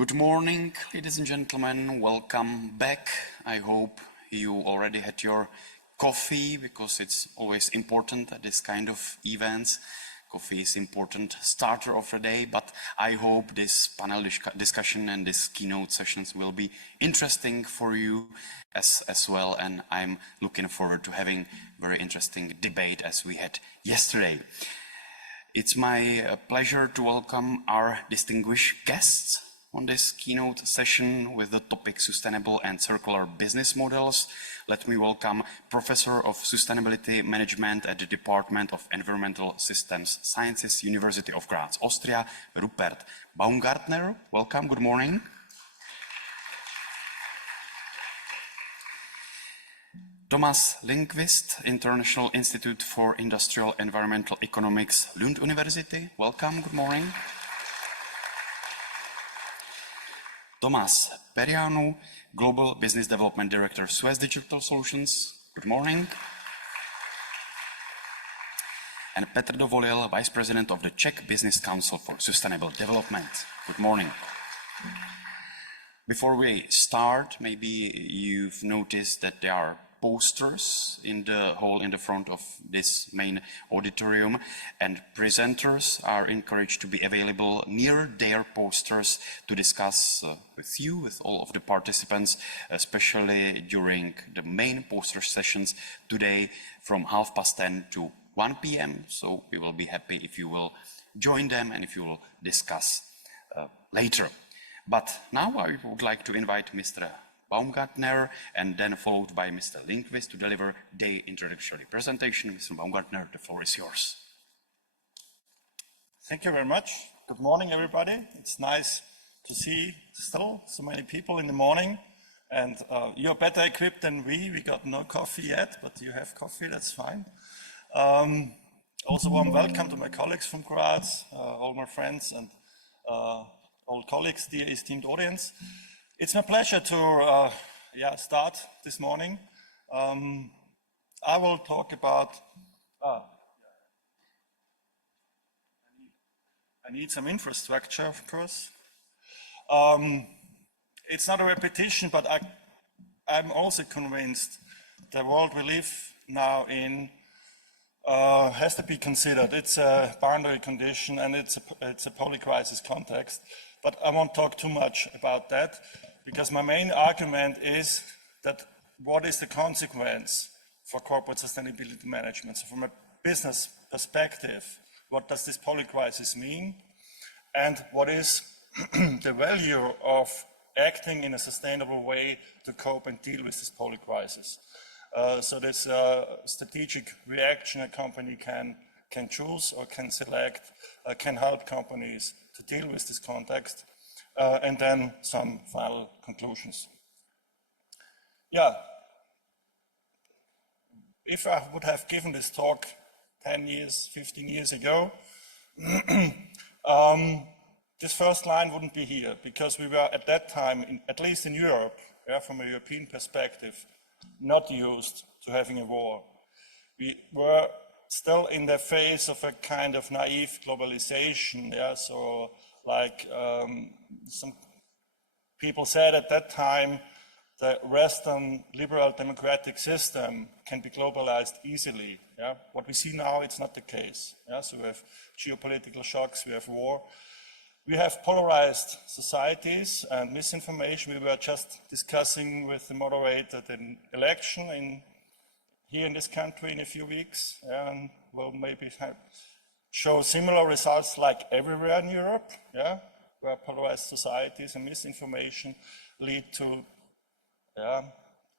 Good morning, ladies and gentlemen. Welcome back. I hope you already had your coffee, because it's always important at this kind of events. Coffee is important starter of the day, but I hope this panel discussion and this keynote sessions will be interesting for you as well. And I'm looking forward to having very interesting debate as we had yesterday. It's my pleasure to welcome our distinguished guests on this keynote session with the topic Sustainable and Circular Business Models. Let me welcome Professor of Sustainability Management at the Department of Environmental Systems Sciences, University of Graz, Austria, Rupert Baumgartner. Welcome, good morning. Thomas Lindqvist, International Institute for Industrial Environmental Economics, Lund University. Welcome, good morning. Thomas Perianu, Global Business Development Director, Suez Digital Solutions. Good morning. And Petr Dovolil, Vice President of the Czech Business Council for Sustainable Development. Good morning. Before we start, maybe you've noticed that there are posters in the hall in the front of this main auditorium, and presenters are encouraged to be available near their posters to discuss with you, with all of the participants, especially during the main poster sessions today from 10:30 to 1 p.m. So we will be happy if you will join them and if you will discuss later. But now I would like to invite Mr. Baumgartner, and then followed by Mr. Lindqvist to deliver their introductory presentation. Mr. Baumgartner, the floor is yours. Thank you very much. Good morning, everybody. It's nice to see still so many people in the morning, and you're better equipped than we. We got no coffee yet, but you have coffee, that's fine. Also warm welcome to my colleagues from Graz, all my friends and all colleagues, dear esteemed audience. It's my pleasure to start this morning. I will talk about, I need some infrastructure, of course. It's not a repetition, but I'm also convinced the world we live now in has to be considered. It's a boundary condition and it's a poly-crisis context, but I won't talk too much about that, because my main argument is that what is the consequence for corporate sustainability management? So from a business perspective, what does this poly-crisis mean? And what is the value of acting in a sustainable way to cope and deal with this poly-crisis? So this strategic reaction a company can choose or can select can help companies to deal with this context. And then some final conclusions. Yeah, if I would have given this talk 10 years, 15 years ago, this first line wouldn't be here, because we were at that time, at least in Europe, from a European perspective, not used to having a war. We were still in the phase of a kind of naive globalization, so like some people said at that time, the Western liberal democratic system can be globalized easily. What we see now, it's not the case. So we have geopolitical shocks, we have war. We have polarized societies and misinformation. We were just discussing with the moderator the election here in this country in a few weeks, and we'll maybe show similar results like everywhere in Europe, where polarized societies and misinformation lead to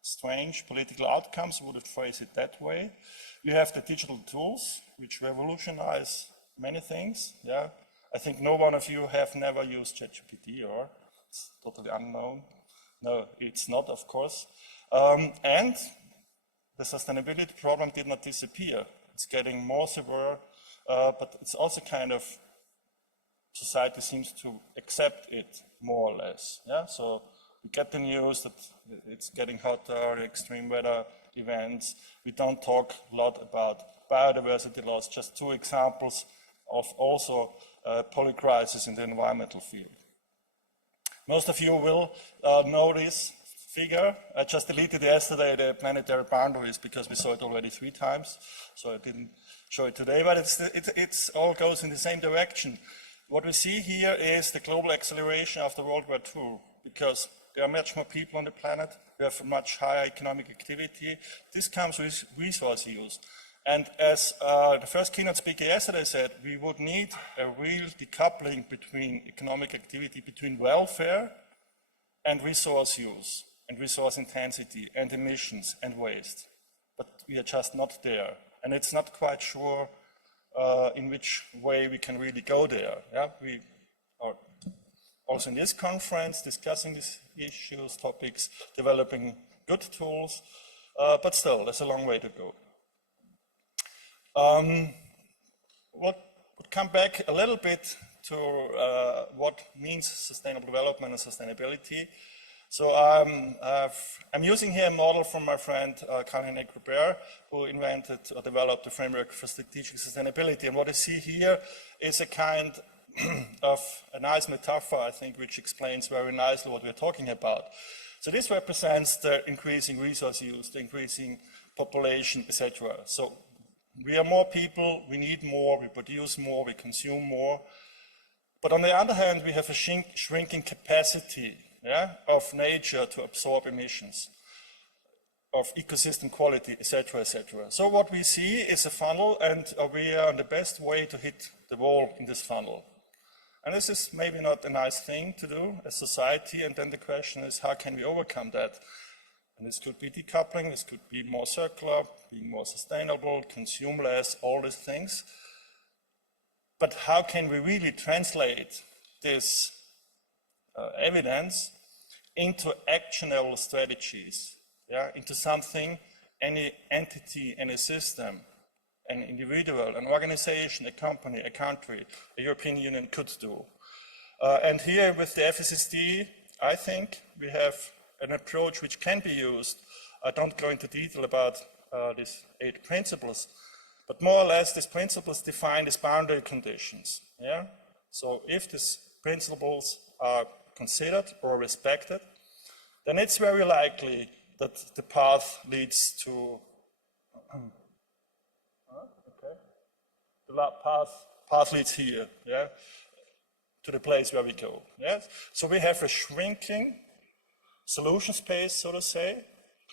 strange political outcomes, would phrase it that way. We have the digital tools, which revolutionize many things. I think no one of you have never used ChatGPT, or it's totally unknown. No, it's not, of course. And the sustainability problem did not disappear. It's getting more severe. But it's also kind of, society seems to accept it more or less. So we get the news that it's getting hotter, extreme weather events. We don't talk a lot about biodiversity loss, just two examples of also poly-crisis in the environmental field. Most of you will know this figure. I just deleted yesterday the planetary boundaries because we saw it already 3 times, so I didn't show it today, but it's all goes in the same direction. What we see here is the global acceleration after World War II, because there are much more people on the planet, we have much higher economic activity. This comes with resource use. And as the first keynote speaker yesterday said, we would need a real decoupling between economic activity, between welfare and resource use, and resource intensity, and emissions, and waste. But we are just not there. And it's not quite sure in which way we can really go there. Yeah? We are also in this conference discussing these issues, topics, developing good tools, but still, there's a long way to go. We'll come back a little bit to what means sustainable development and sustainability. So I'm using here a model from my friend Karl-Henrik Robert, who invented or developed the framework for strategic sustainability. And what I see here is a kind of a nice metaphor, I think, which explains very nicely what we're talking about. So this represents the increasing resource use, the increasing population, etc. So we are more people, we need more, we produce more, we consume more. But on the other hand, we have a shrinking capacity of nature to absorb emissions, of ecosystem quality, etc., etc. So what we see is a funnel, and we are on the best way to hit the wall in this funnel. And this is maybe not a nice thing to do as society, and then the question is, how can we overcome that? And this could be decoupling, this could be more circular, being more sustainable, consume less, all these things. But how can we really translate this evidence into actionable strategies, into something any entity, any system, an individual, an organization, a company, a country, a European Union could do. And here with the FSSD, I think we have an approach which can be used. I don't go into detail about these 8 principles, but more or less these principles define these boundary conditions. So if these principles are considered or respected, then it's very likely that the path leads to the path leads here, to the place where we go. Yes? So we have a shrinking solution space, so to say,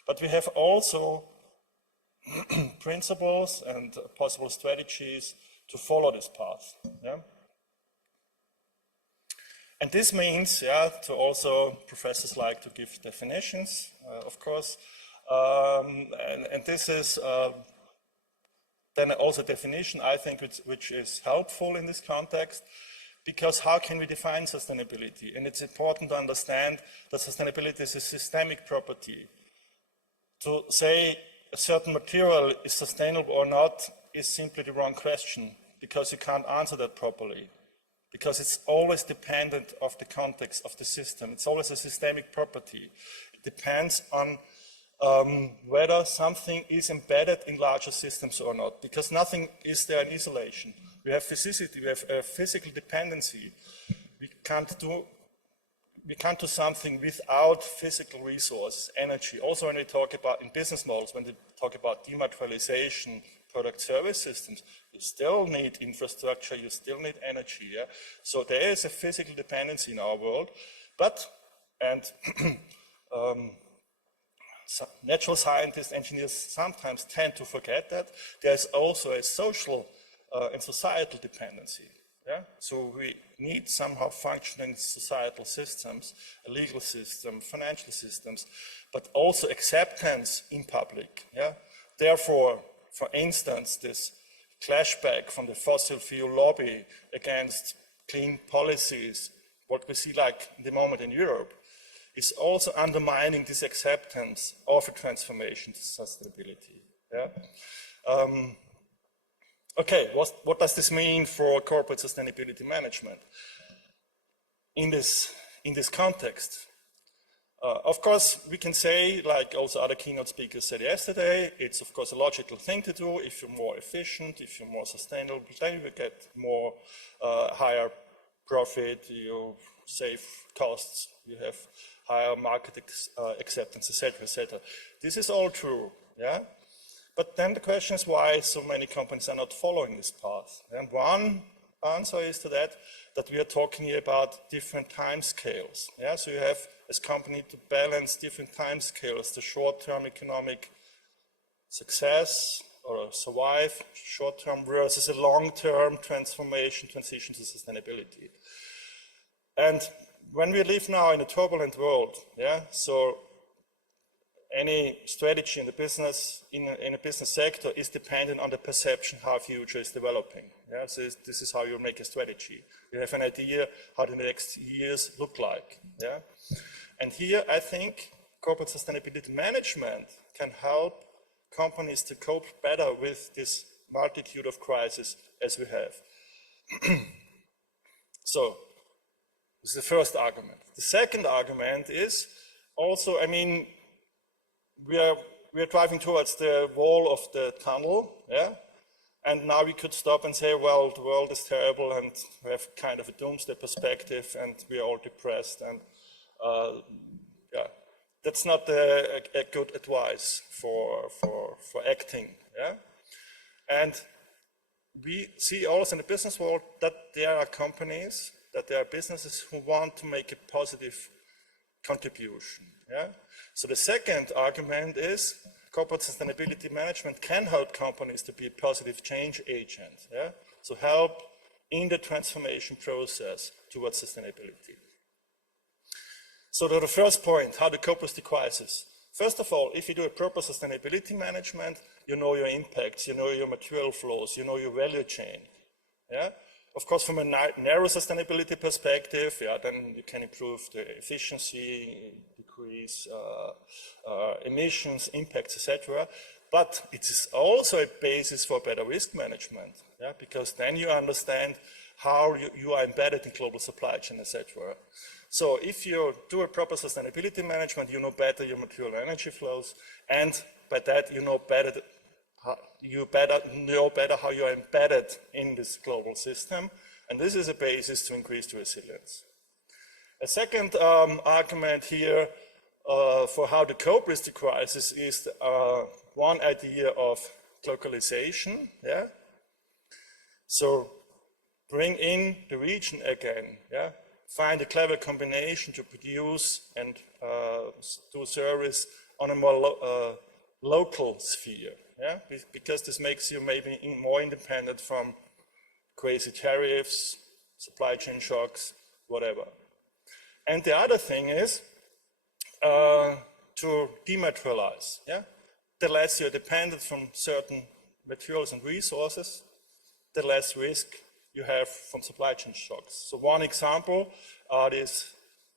but we have also principles and possible strategies to follow this path. And this means, to also, professors like to give definitions, of course, and this is then also a definition, I think, which is helpful in this context, because how can we define sustainability? And it's important to understand that sustainability is a systemic property. To say a certain material is sustainable or not is simply the wrong question, because you can't answer that properly. Because it's always dependent of the context of the system. It's always a systemic property. It depends on whether something is embedded in larger systems or not, because nothing is there in isolation. We have physicity, we have a physical dependency. We can't do something without physical resource, energy. Also when we talk about, in business models, when we talk about dematerialization, product service systems, you still need infrastructure, you still need energy. So there is a physical dependency in our world, but, and natural scientists, engineers sometimes tend to forget that there's also a social and societal dependency. So we need somehow functioning societal systems, a legal system, financial systems, but also acceptance in public. Therefore, for instance, this clashback from the fossil fuel lobby against clean policies, what we see like in the moment in Europe, is also undermining this acceptance of a transformation to sustainability. Okay, what does this mean for corporate sustainability management? In this context, of course, we can say, like also other keynote speakers said yesterday, it's of course a logical thing to do. If you're more efficient, if you're more sustainable, then you will get more higher profit, you save costs, you have higher market acceptance, etc., etc. This is all true, yeah? But then the question is why so many companies are not following this path. And one answer is to that we are talking here about different time scales. Yeah? So you have, as company, to balance different time scales, the short-term economic success or survive, short-term versus a long-term transformation, transition to sustainability. And when we live now in a turbulent world, yeah, so any strategy in the business, in a business sector is dependent on the perception how future is developing. Yeah? So this is how you make a strategy. You have an idea how the next years look like. Yeah? And here I think corporate sustainability management can help companies to cope better with this multitude of crises as we have. So this is the first argument. The second argument is also, I mean, we are driving towards the wall of the tunnel, yeah? And now we could stop and say, well, the world is terrible and we have kind of a doomsday perspective and we are all depressed and yeah, that's not a good advice for acting, yeah? And we see also in the business world that there are companies, that there are businesses who want to make a positive contribution, yeah? So the second argument is corporate sustainability management can help companies to be a positive change agent, yeah? So help in the transformation process towards sustainability. So to the first point, how to cope with the crisis. First of all, if you do a proper sustainability management, you know your impacts, you know your material flows, you know your value chain, yeah? Of course, from a narrow sustainability perspective, yeah, then you can improve the efficiency, decrease emissions, impacts, etc. But it is also a basis for better risk management, yeah, because then you understand how you are embedded in global supply chain, etc. So if you do a proper sustainability management, you know better your material energy flows, and by that you know better how you are embedded in this global system, and this is a basis to increase the resilience. A second argument here for how to cope with the crisis is one idea of localization. Yeah? So bring in the region again. Yeah? Find a clever combination to produce and do service on a more local sphere. Yeah? Because this makes you maybe more independent from crazy tariffs, supply chain shocks, whatever. And the other thing is to dematerialize. Yeah? The less you're dependent from certain materials and resources, the less risk you have from supply chain shocks. So one example are these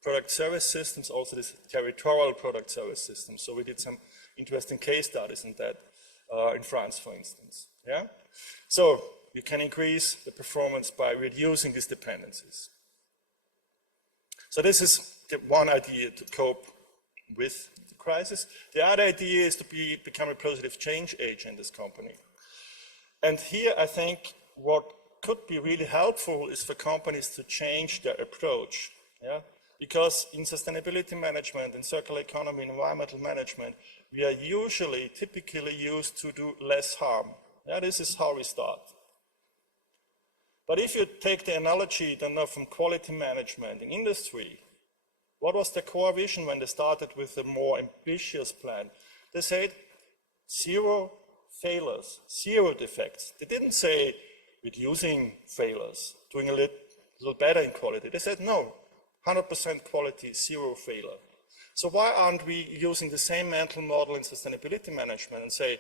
product service systems, also these territorial product service systems. So we did some interesting case studies in that. In France, for instance. Yeah? So you can increase the performance by reducing these dependencies. So this is the one idea to cope with the crisis. The other idea is to become a positive change agent in this company. And here I think what could be really helpful is for companies to change their approach. Yeah? Because in sustainability management, in circular economy, environmental management, we are typically used to do less harm. Yeah, this is how we start. But if you take the analogy from quality management in industry, what was the core vision when they started with a more ambitious plan? They said 0 failures, 0 defects. They didn't say reducing failures, doing a little better in quality. They said no, 100% quality, 0 failure. So why aren't we using the same mental model in sustainability management and say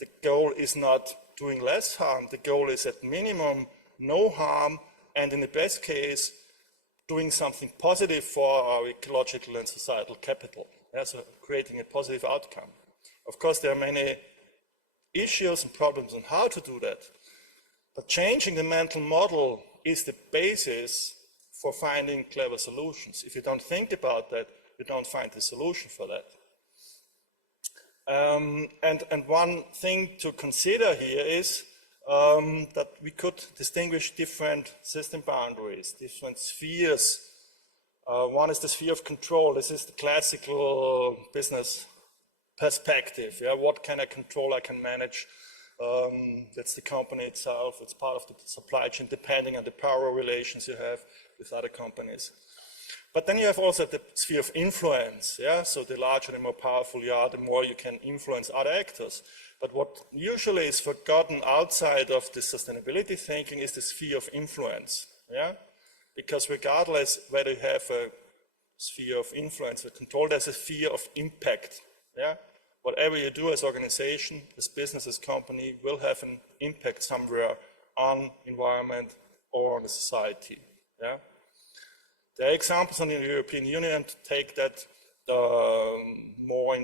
the goal is not doing less harm, the goal is at minimum no harm, and in the best case doing something positive for our ecological and societal capital, so creating a positive outcome. Of course, there are many issues and problems on how to do that, but changing the mental model is the basis for finding clever solutions. If you don't think about that, you don't find the solution for that. And one thing to consider here is that we could distinguish different system boundaries, different spheres One is the sphere of control. This is the classical business perspective. Yeah, what can I control? I can manage. That's the company itself. It's part of the supply chain, depending on the power relations you have with other companies. But then you have also the sphere of influence. Yeah, so the larger and more powerful you are, the more you can influence other actors. But what usually is forgotten outside of the sustainability thinking is the sphere of influence. Yeah, because regardless whether you have a sphere of influence or control, there's a sphere of impact. Yeah, whatever you do as organization, as business, as company, will have an impact somewhere on environment or on the society. Yeah. There are examples on the European Union to take that more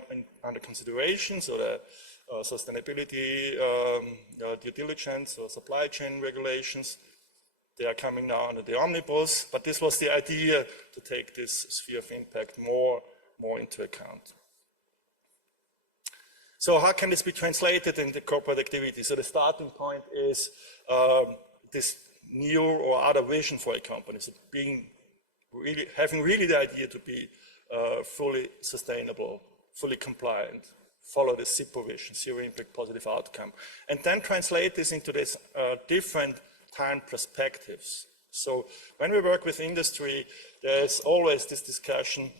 under consideration, so the sustainability, due diligence or supply chain regulations. They are coming now under the omnibus, but this was the idea to take this sphere of impact more into account. So how can this be translated into corporate activity? So the starting point is this new or other vision for a company. So having really the idea to be fully sustainable, fully compliant, follow the ZIPPO vision, zero impact, positive outcome, and then translate this into this different time perspectives. So when we work with industry, there's always this discussion,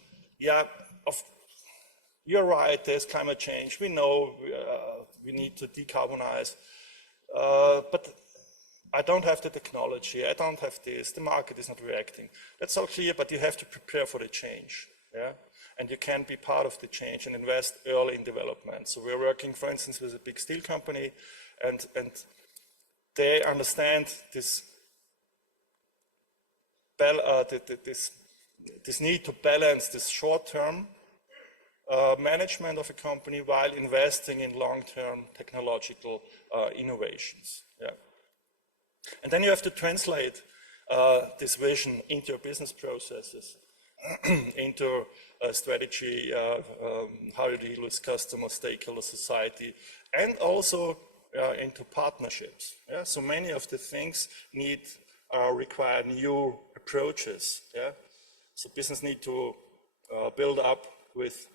you're right, there's climate change, we know we need to decarbonize, but I don't have the technology, I don't have this, the market is not reacting. That's all clear, but you have to prepare for the change. Yeah? And you can be part of the change and invest early in development. So we're working, for instance, with a big steel company, and they understand this need to balance this short-term management of a company while investing in long-term technological innovations. Yeah. And then you have to translate this vision into your business processes, into a strategy, how you deal with customers, stakeholders, society, and also into partnerships. Yeah? So many of the things require new approaches. Yeah? So business need to build up with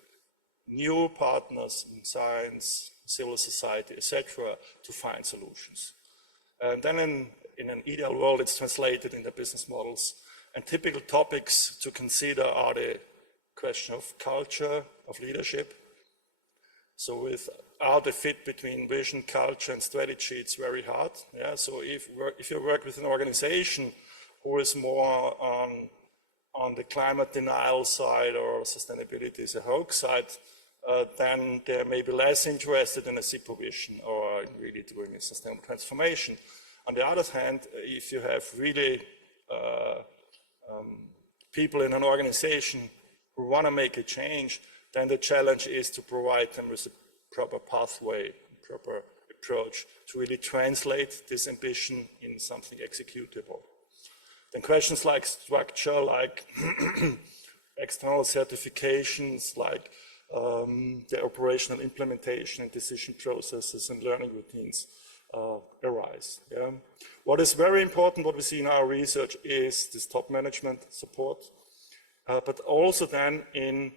new partners in science, civil society, etc., to find solutions. And then in an ideal world, it's translated into business models. And typical topics to consider are the question of culture, of leadership. So without a fit between vision, culture, and strategy, it's very hard. Yeah? So if you work with an organization who is more on the climate denial side or sustainability is a hoax side, then they're maybe less interested in a ZIPPO vision or in really doing a sustainable transformation. On the other hand, if you have really people in an organization who want to make a change, then the challenge is to provide them with a proper pathway, proper approach to really translate this ambition in something executable. Then questions like structure, like external certifications, like the operational implementation and decision processes and learning routines arise. Yeah? What is very important, what we see in our research, is this top management support, but also then in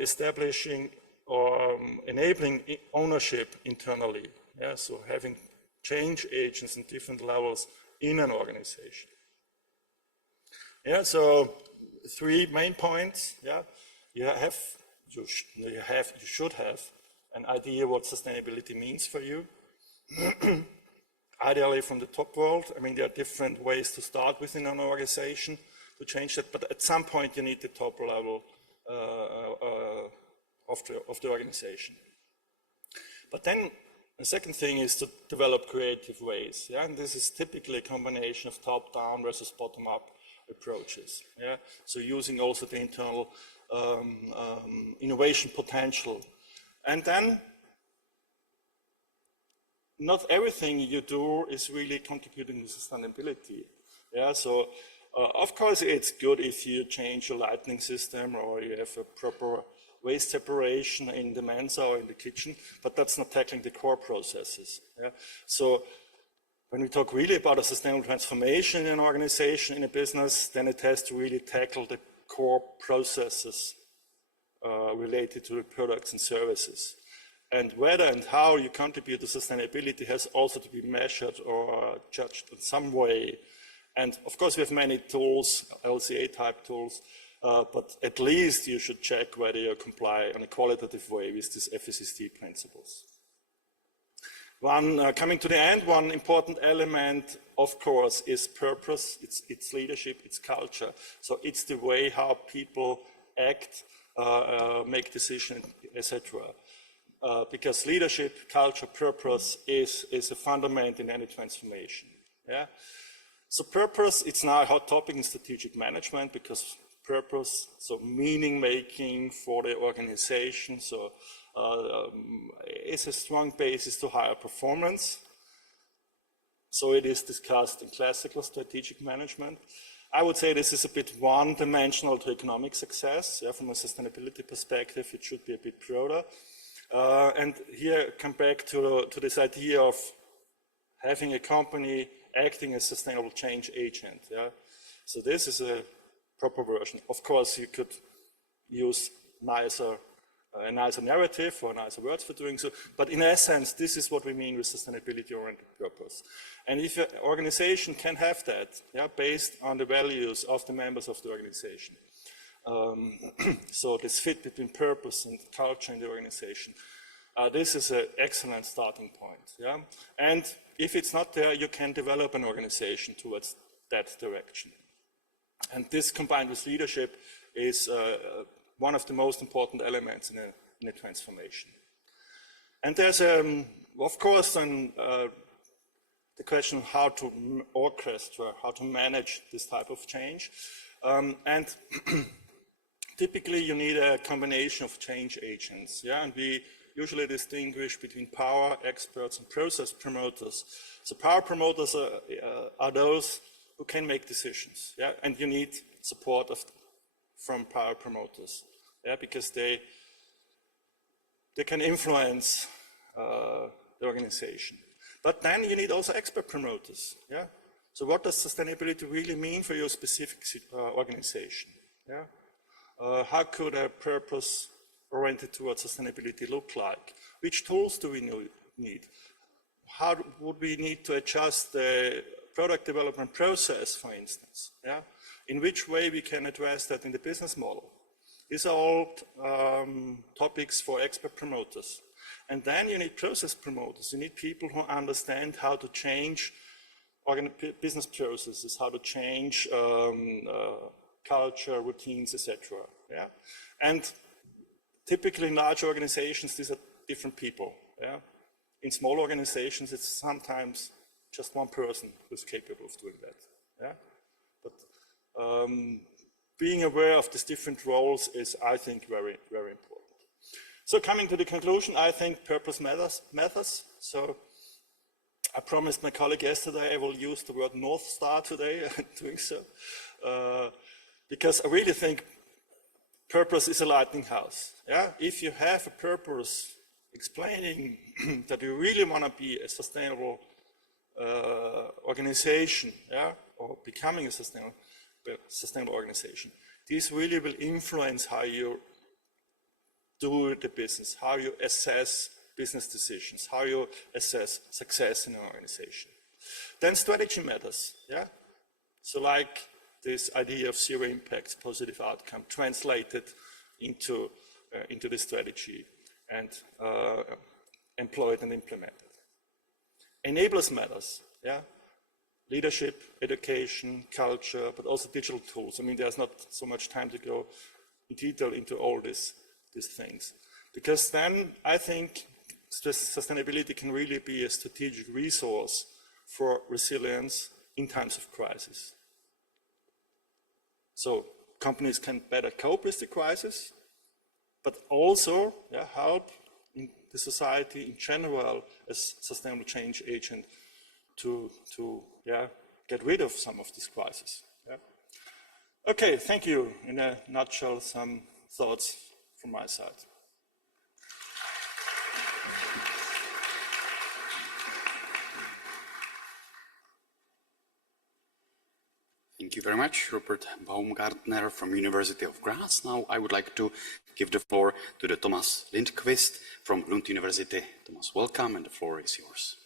establishing or enabling ownership internally. Yeah? So having change agents in different levels in an organization. Yeah, so 3 main points. Yeah, you should have an idea what sustainability means for you. Ideally from the top world. I mean, there are different ways to start within an organization to change that, but at some point you need the top level of the organization. But then the second thing is to develop creative ways. Yeah, and this is typically a combination of top-down versus bottom-up approaches. Yeah, so using also the internal innovation potential, and then not everything you do is really contributing to sustainability. Yeah, so of course it's good if you change your lighting system or you have a proper waste separation in the Mensa or in the kitchen, but that's not tackling the core processes. Yeah? So when we talk really about a sustainable transformation in an organization, in a business, then it has to really tackle the core processes related to the products and services. And whether and how you contribute to sustainability has also to be measured or judged in some way. And of course, we have many tools, LCA type tools, but at least you should check whether you comply on a qualitative way with these FSSD principles. Coming to the end, one important element, of course, is purpose, it's leadership, it's culture. So it's the way how people act, make decisions, etc. Because leadership, culture, purpose is a fundament in any transformation. Yeah? So purpose, it's now a hot topic in strategic management because purpose, so meaning making for the organization, so is a strong basis to higher performance. So it is discussed in classical strategic management. I would say this is a bit one-dimensional to economic success. Yeah, from a sustainability perspective, it should be a bit broader. And here, come back to this idea of having a company acting as sustainable change agent. Yeah? So this is a proper version. Of course, you could use a nicer narrative or nicer words for doing so, but in essence, this is what we mean with sustainability-oriented purpose. And if an organization can have that, yeah, based on the values of the members of the organization, so this fit between purpose and culture in the organization, this is an excellent starting point. Yeah? And if it's not there, you can develop an organization towards that direction. And this combined with leadership is one of the most important elements in a transformation. And there's, of course, the question of how to orchestrate, how to manage this type of change. And typically you need a combination of change agents. Yeah? And we usually distinguish between power experts and process promoters. So power promoters are those who can make decisions. Yeah? And you need support from power promoters. Yeah, because they can influence the organization. But then you need also expert promoters. Yeah? So what does sustainability really mean for your specific organization? Yeah? How could a purpose oriented towards sustainability look like? Which tools do we need? How would we need to adjust the product development process, for instance? Yeah? In which way we can address that in the business model? These are all topics for expert promoters. And then you need process promoters. You need people who understand how to change business processes, how to change culture, routines, etc. Yeah? And typically in large organizations, these are different people. Yeah? In small organizations, it's sometimes just one person who's capable of doing that. Yeah? But being aware of these different roles is, I think, very, very important. So coming to the conclusion, I think purpose matters. So I promised my colleague yesterday I will use the word North Star today, doing so, because I really think purpose is a lightning house. Yeah? If you have a purpose explaining that you really want to be a sustainable organization, yeah, or becoming a sustainable organization, this really will influence how you do the business, how you assess business decisions, how you assess success in an organization. Then strategy matters, yeah? So like this idea of zero impact, positive outcome, translated into the strategy and employed and implemented. Enablers matters, yeah? Leadership, education, culture, but also digital tools. I mean, there's not so much time to go in detail into all these things. Because then I think sustainability can really be a strategic resource for resilience in times of crisis. So companies can better cope with the crisis, but also help in the society in general as sustainable change agent to get rid of some of these crises. Yeah? Okay, thank you. In a nutshell, some thoughts from my side. Thank Thank you very much, Rupert Baumgartner from University of Graz. Now I would like to give the floor to the Thomas Lindqvist from Lund University. Thomas, welcome, and the floor is yours.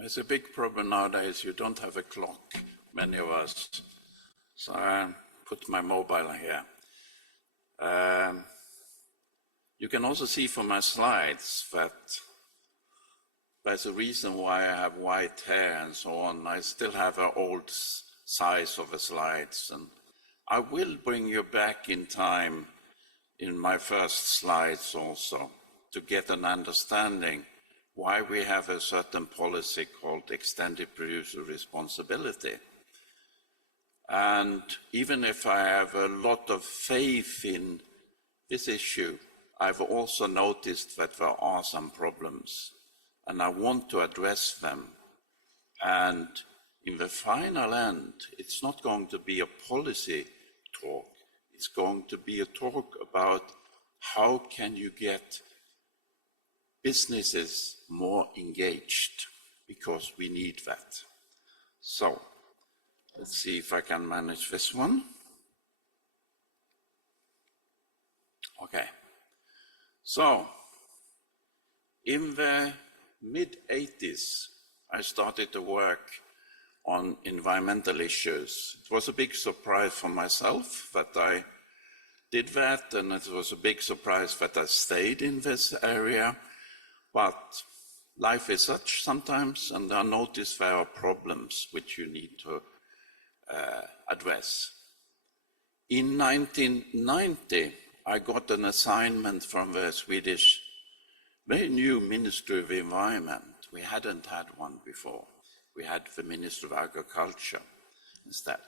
It's a big problem nowadays. You don't have a clock, many of us. So I put my mobile here. You can also see from my slides that there's a reason why I have white hair and so on. I still have an old size of the slides, and I will bring you back in time in my first slides also to get an understanding why we have a certain policy called extended producer responsibility. And even if I have a lot of faith in this issue, I've also noticed that there are some problems, and I want to address them. And in the final end, it's not going to be a policy talk. It's going to be a talk about how can you get businesses more engaged, because we need that. So, let's see if I can manage this one. Okay. So, in the mid-80s, I started to work on environmental issues. It was a big surprise for myself that I did that, and it was a big surprise that I stayed in this area. But life is such sometimes, and I notice there are problems which you need to address. In 1990, I got an assignment from the Swedish, very new Ministry of the Environment. We hadn't had one before. We had the Ministry of Agriculture instead.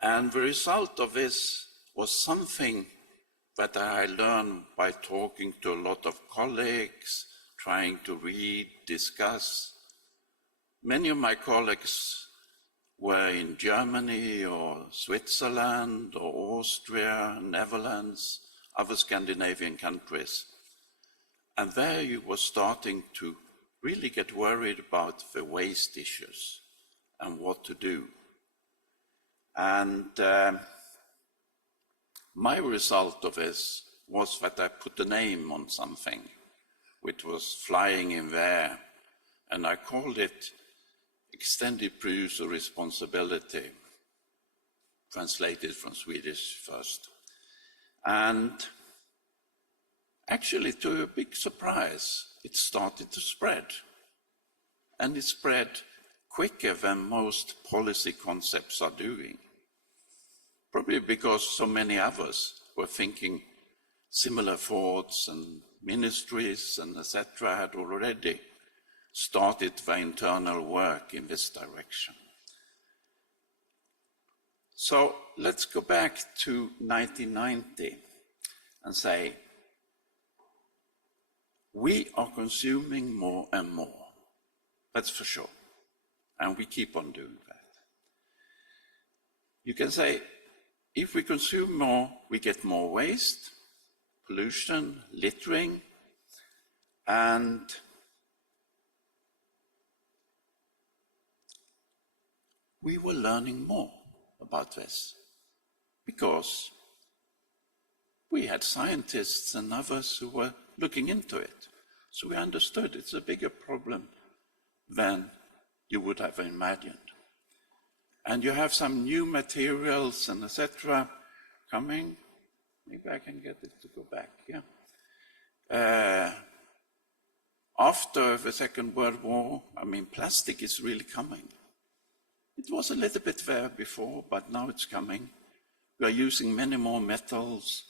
And the result of this was something that I learned by talking to a lot of colleagues, trying to read, discuss. Many of my colleagues were in Germany or Switzerland or Austria, Netherlands, other Scandinavian countries. And there you were starting to really get worried about the waste issues and what to do. And my result of this was that I put a name on something which was flying in the air, and I called it extended producer responsibility, translated from Swedish first. And actually, to a big surprise, it started to spread. And it spread quicker than most policy concepts are doing. Probably because so many others were thinking similar thoughts, and ministries and etc. had already started their internal work in this direction. So let's go back to 1990 and say, we are consuming more and more, that's for sure, and we keep on doing that. You can say, if we consume more, we get more waste, pollution, littering, and we were learning more about this because we had scientists and others who were looking into it. So we understood it's a bigger problem than you would have imagined. And you have some new materials and etc. coming. Maybe I can get it to go back, yeah. After the Second World War, I mean, plastic is really coming. It was a little bit there before, but now it's coming. We are using many more metals.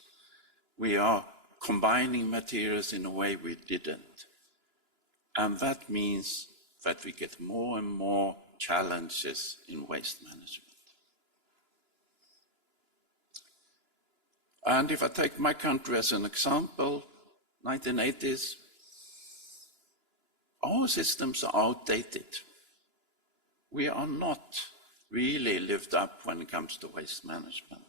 We are combining materials in a way we didn't. And that means that we get more and more challenges in waste management. And if I take my country as an example, 1980s, our systems are outdated. We are not really lived up when it comes to waste management.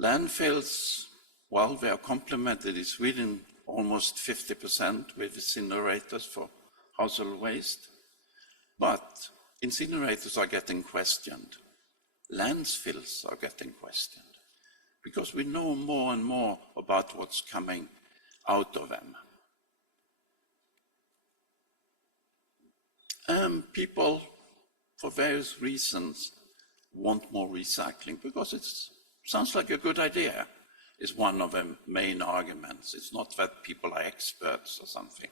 Landfills, while they are complemented in Sweden almost 50% with incinerators for household waste. But incinerators are getting questioned. Landfills are getting questioned because we know more and more about what's coming out of them. People, for various reasons, want more recycling because it sounds like a good idea, is one of the main arguments. It's not that people are experts or something,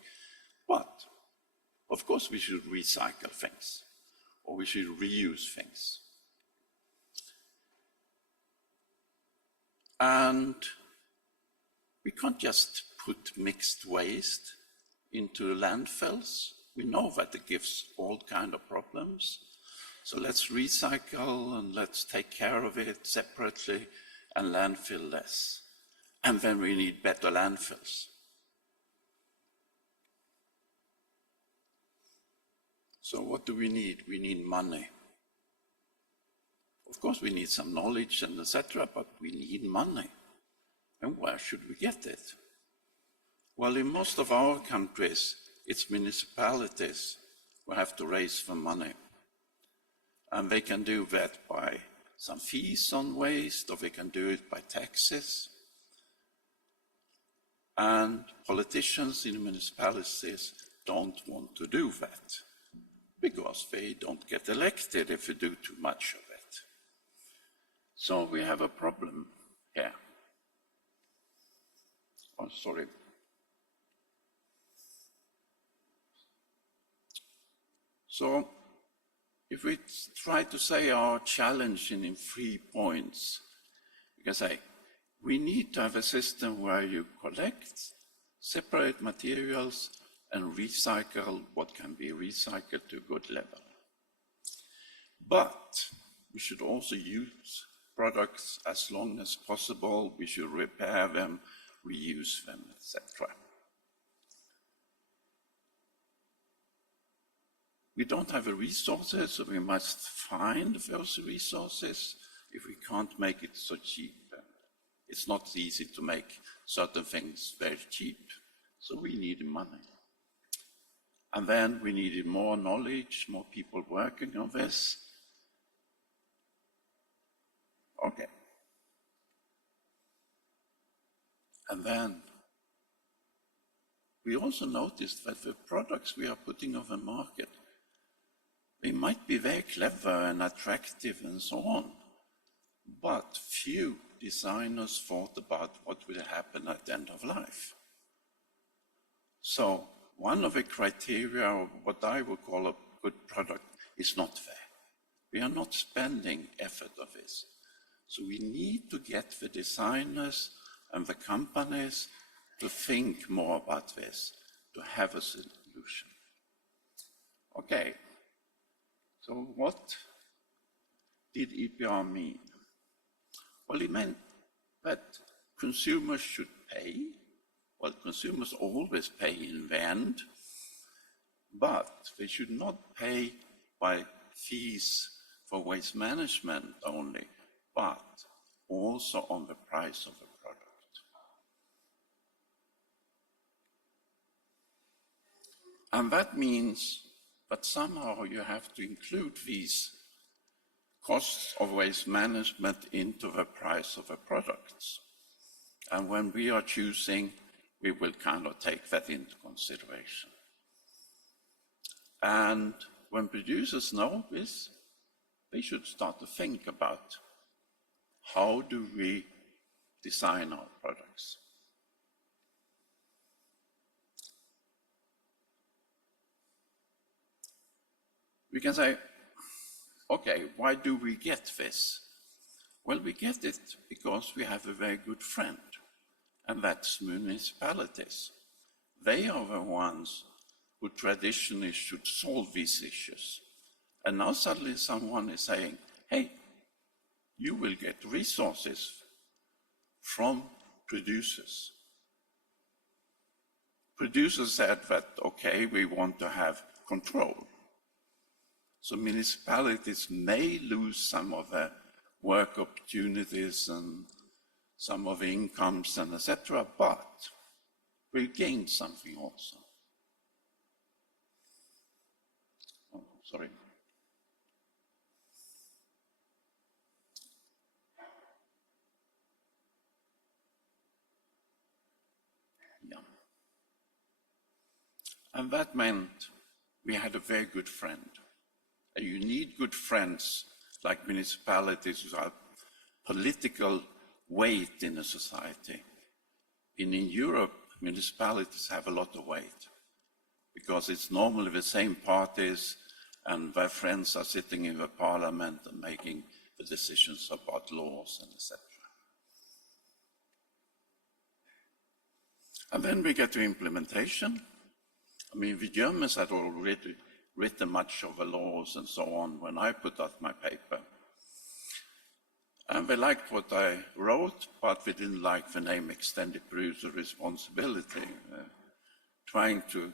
but of course we should recycle things or we should reuse things. And we can't just put mixed waste into landfills. We know that it gives all kinds of problems. So let's recycle and let's take care of it separately and landfill less. And then we need better landfills. So what do we need? We need money. Of course we need some knowledge and etc., but we need money. And where should we get it? Well, in most of our countries, it's municipalities who have to raise the money. And they can do that by some fees on waste, or they can do it by taxes. And politicians in municipalities don't want to do that because they don't get elected if they do too much of it. So we have a problem here. Oh, sorry. So if we try to say our challenge in 3 points, you can say, we need to have a system where you collect, separate materials, and recycle what can be recycled to a good level. But we should also use products as long as possible. We should repair them, reuse them, etc. We don't have the resources, so we must find those resources if we can't make it so cheap. It's not easy to make certain things very cheap, so we need money. And then we needed more knowledge, more people working on this. Okay. And then we also noticed that the products we are putting on the market, they might be very clever and attractive and so on, but few designers thought about what will happen at the end of life. So one of the criteria of what I would call a good product is not there. We are not spending effort on this. So we need to get the designers and the companies to think more about this, to have a solution. Okay, so what did EPR mean? Well, it meant that consumers should pay. Well, consumers always pay in the end, but they should not pay by fees for waste management only, but also on the price of the product. And that means that somehow you have to include these costs of waste management into the price of the products. And when we are choosing, we will kind of take that into consideration. And when producers know this, they should start to think about how do we design our products. We can say, okay, why do we get this? Well, we get it because we have a very good friend, and that's municipalities. They are the ones who traditionally should solve these issues. And now suddenly someone is saying, hey, you will get resources from producers. Producers said that, okay, we want to have control. So municipalities may lose some of their work opportunities and some of the incomes and etc., but we gained something also. Oh, sorry. Yeah. And that meant we had a very good friend. And you need good friends like municipalities who have political weight in a society. In Europe, municipalities have a lot of weight because it's normally the same parties and their friends are sitting in the parliament and making the decisions about laws and etc. And then we get to implementation. I mean, the Germans had already written much of the laws and so on when I put out my paper. And they liked what I wrote, but they didn't like the name extended producer responsibility, trying to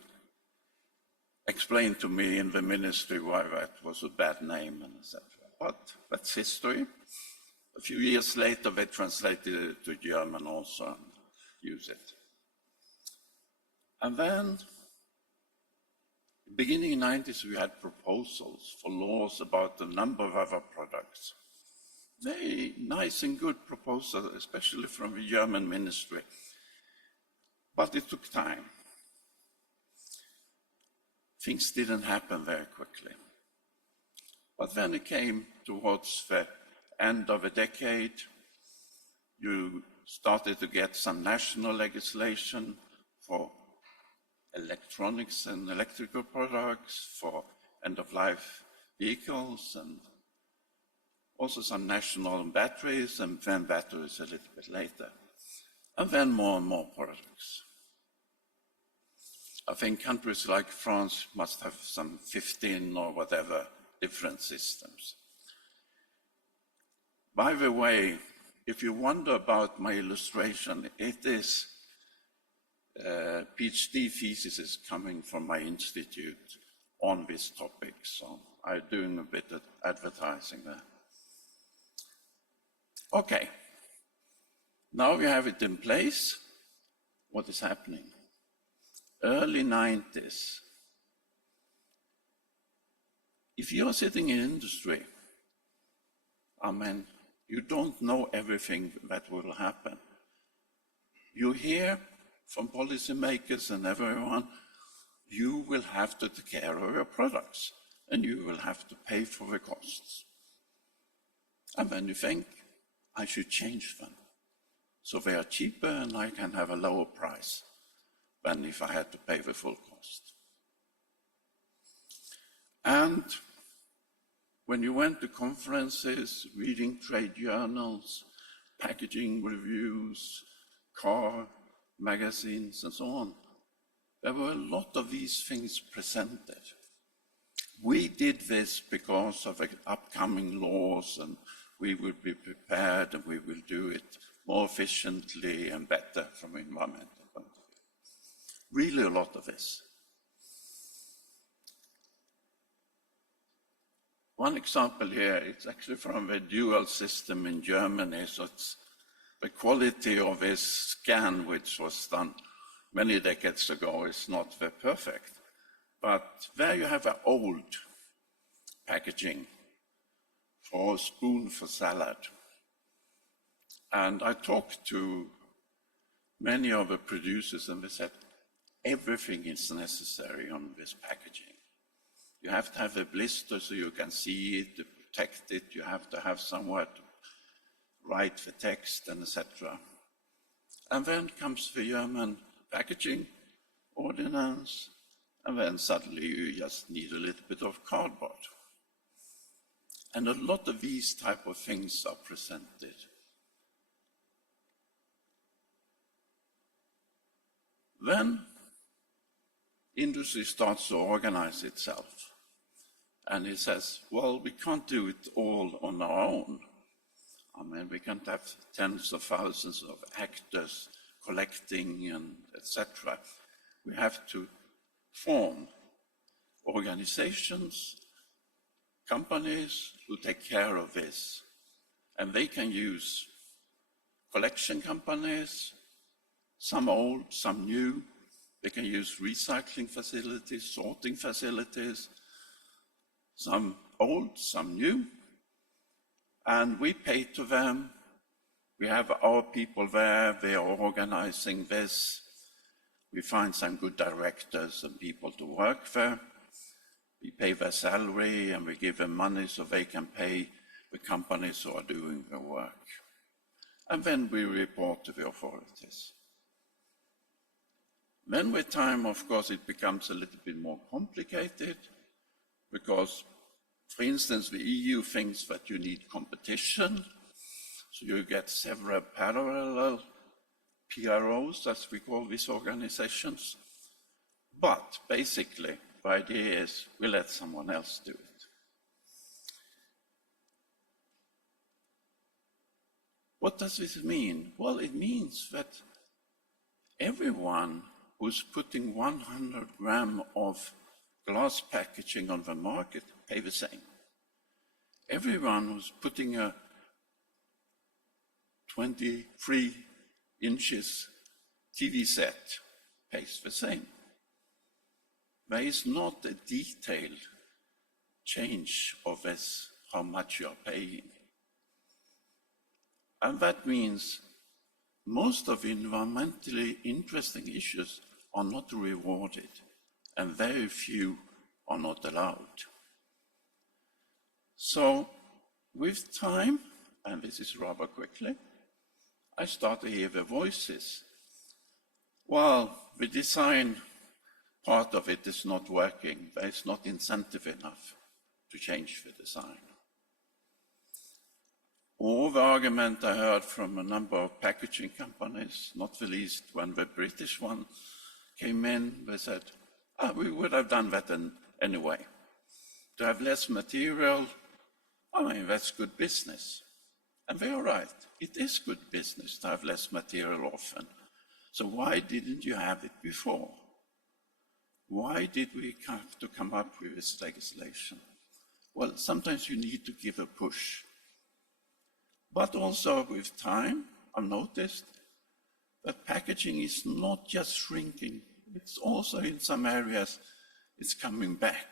explain to me in the ministry why that was a bad name and etc. But that's history. A few years later, they translated it to German also and use it. And then, beginning in the 90s, we had proposals for laws about a number of other products. Very nice and good proposals, especially from the German ministry. But it took time. Things didn't happen very quickly. But then it came towards the end of the decade. You started to get some national legislation for electronics and electrical products, for end-of-life vehicles, and also some national batteries, and then batteries a little bit later. And then more and more products. I think countries like France must have some 15 or whatever different systems. By the way, if you wonder about my illustration, it is PhD thesis coming from my institute on this topic, so I'm doing a bit of advertising there. Okay, now we have it in place. What is happening? Early 90s. If you're sitting in industry, I mean, you don't know everything that will happen. You hear from policymakers and everyone, you will have to take care of your products and you will have to pay for the costs. And then you think, I should change them so they are cheaper and I can have a lower price than if I had to pay the full cost. And when you went to conferences, reading trade journals, packaging reviews, car magazines and so on, there were a lot of these things presented. We did this because of the upcoming laws and we will be prepared and we will do it more efficiently and better from an environmental point of view. Really a lot of this. One example here, it's actually from the dual system in Germany, so it's the quality of this scan, which was done many decades ago, is not very perfect. But there you have an old packaging for a spoon for salad. And I talked to many of the producers and they said, everything is necessary on this packaging. You have to have a blister so you can see it, to protect it. You have to have somewhere to write the text and etc. And then comes the German packaging ordinance, and then suddenly you just need a little bit of cardboard. And a lot of these type of things are presented. Then industry starts to organize itself. And it says, well, we can't do it all on our own. I mean, we can't have tens of thousands of actors collecting and etc. We have to form organizations, companies who take care of this. And they can use collection companies, some old, some new. They can use recycling facilities, sorting facilities, some old, some new. And we pay to them. We have our people there, they are organizing this. We find some good directors and people to work there. We pay their salary and we give them money so they can pay the companies who are doing the work. And then we report to the authorities. Then with time, of course, it becomes a little bit more complicated because, for instance, the EU thinks that you need competition. So you get several parallel PROs, as we call these organizations. But basically, the idea is we let someone else do it. What does this mean? Well, it means that everyone who's putting 100 grams of glass packaging on the market pay the same. Everyone who's putting a 23 inches TV set pays the same. There is not a detailed change of this, how much you are paying. And that means most of environmentally interesting issues are not rewarded, and very few are not allowed. So, with time, and this is rather quickly, I start to hear the voices. Well, the design part of it is not working. There is not incentive enough to change the design. Or the argument I heard from a number of packaging companies, not the least when the British one came in, they said, we would have done that anyway. To have less material, I mean, that's good business. And they are right. It is good business to have less material often. So why didn't you have it before? Why did we have to come up with this legislation? Well, sometimes you need to give a push. But also with time, I've noticed that packaging is not just shrinking. It's also in some areas, it's coming back.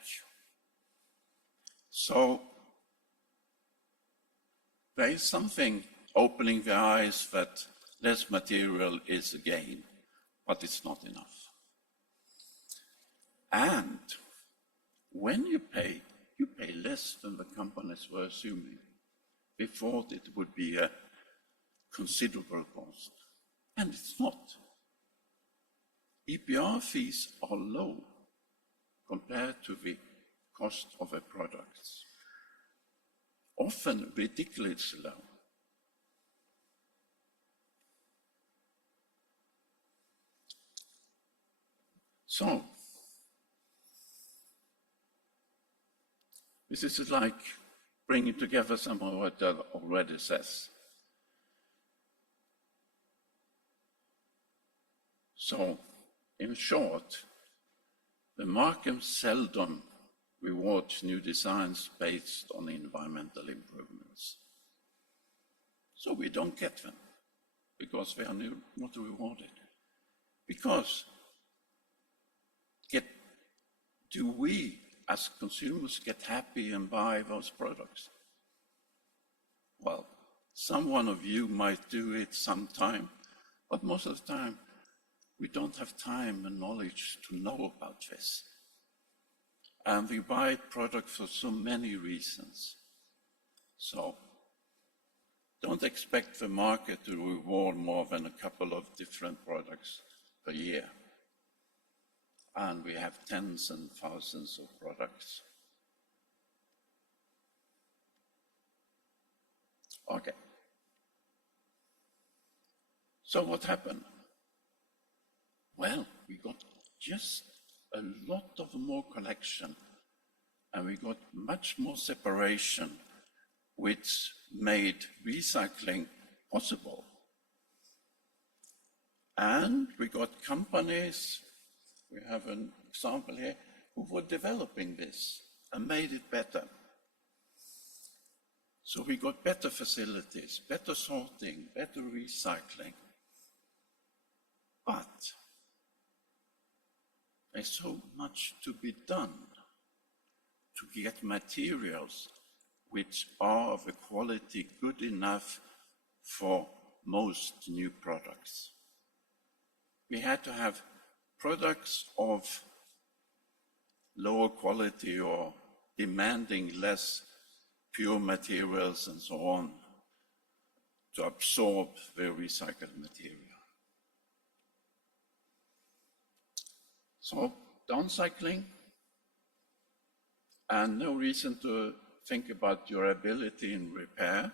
So there is something opening the eyes that less material is a gain, but it's not enough. And when you pay less than the companies were assuming. They thought it would be a considerable cost, and it's not. EPR fees are low compared to the cost of the products, often ridiculously low. So, this is like bringing together some of what I already says. So, in short, the market seldom rewards new designs based on environmental improvements. So we don't get them, because they are not rewarded. Because do we, as consumers, get happy and buy those products? Well, some one of you might do it sometime, but most of the time, we don't have time and knowledge to know about this. And we buy products for so many reasons. So don't expect the market to reward more than a couple of different products per year. And we have tens and thousands of products. Okay. So what happened? Well, we got just a lot of more collection, and we got much more separation, which made recycling possible. And we got companies, we have an example here, who were developing this and made it better. So we got better facilities, better sorting, better recycling. But there's so much to be done to get materials which are of a quality good enough for most new products. We had to have products of lower quality or demanding less pure materials and so on to absorb the recycled material. So downcycling, and no reason to think about durability in repair.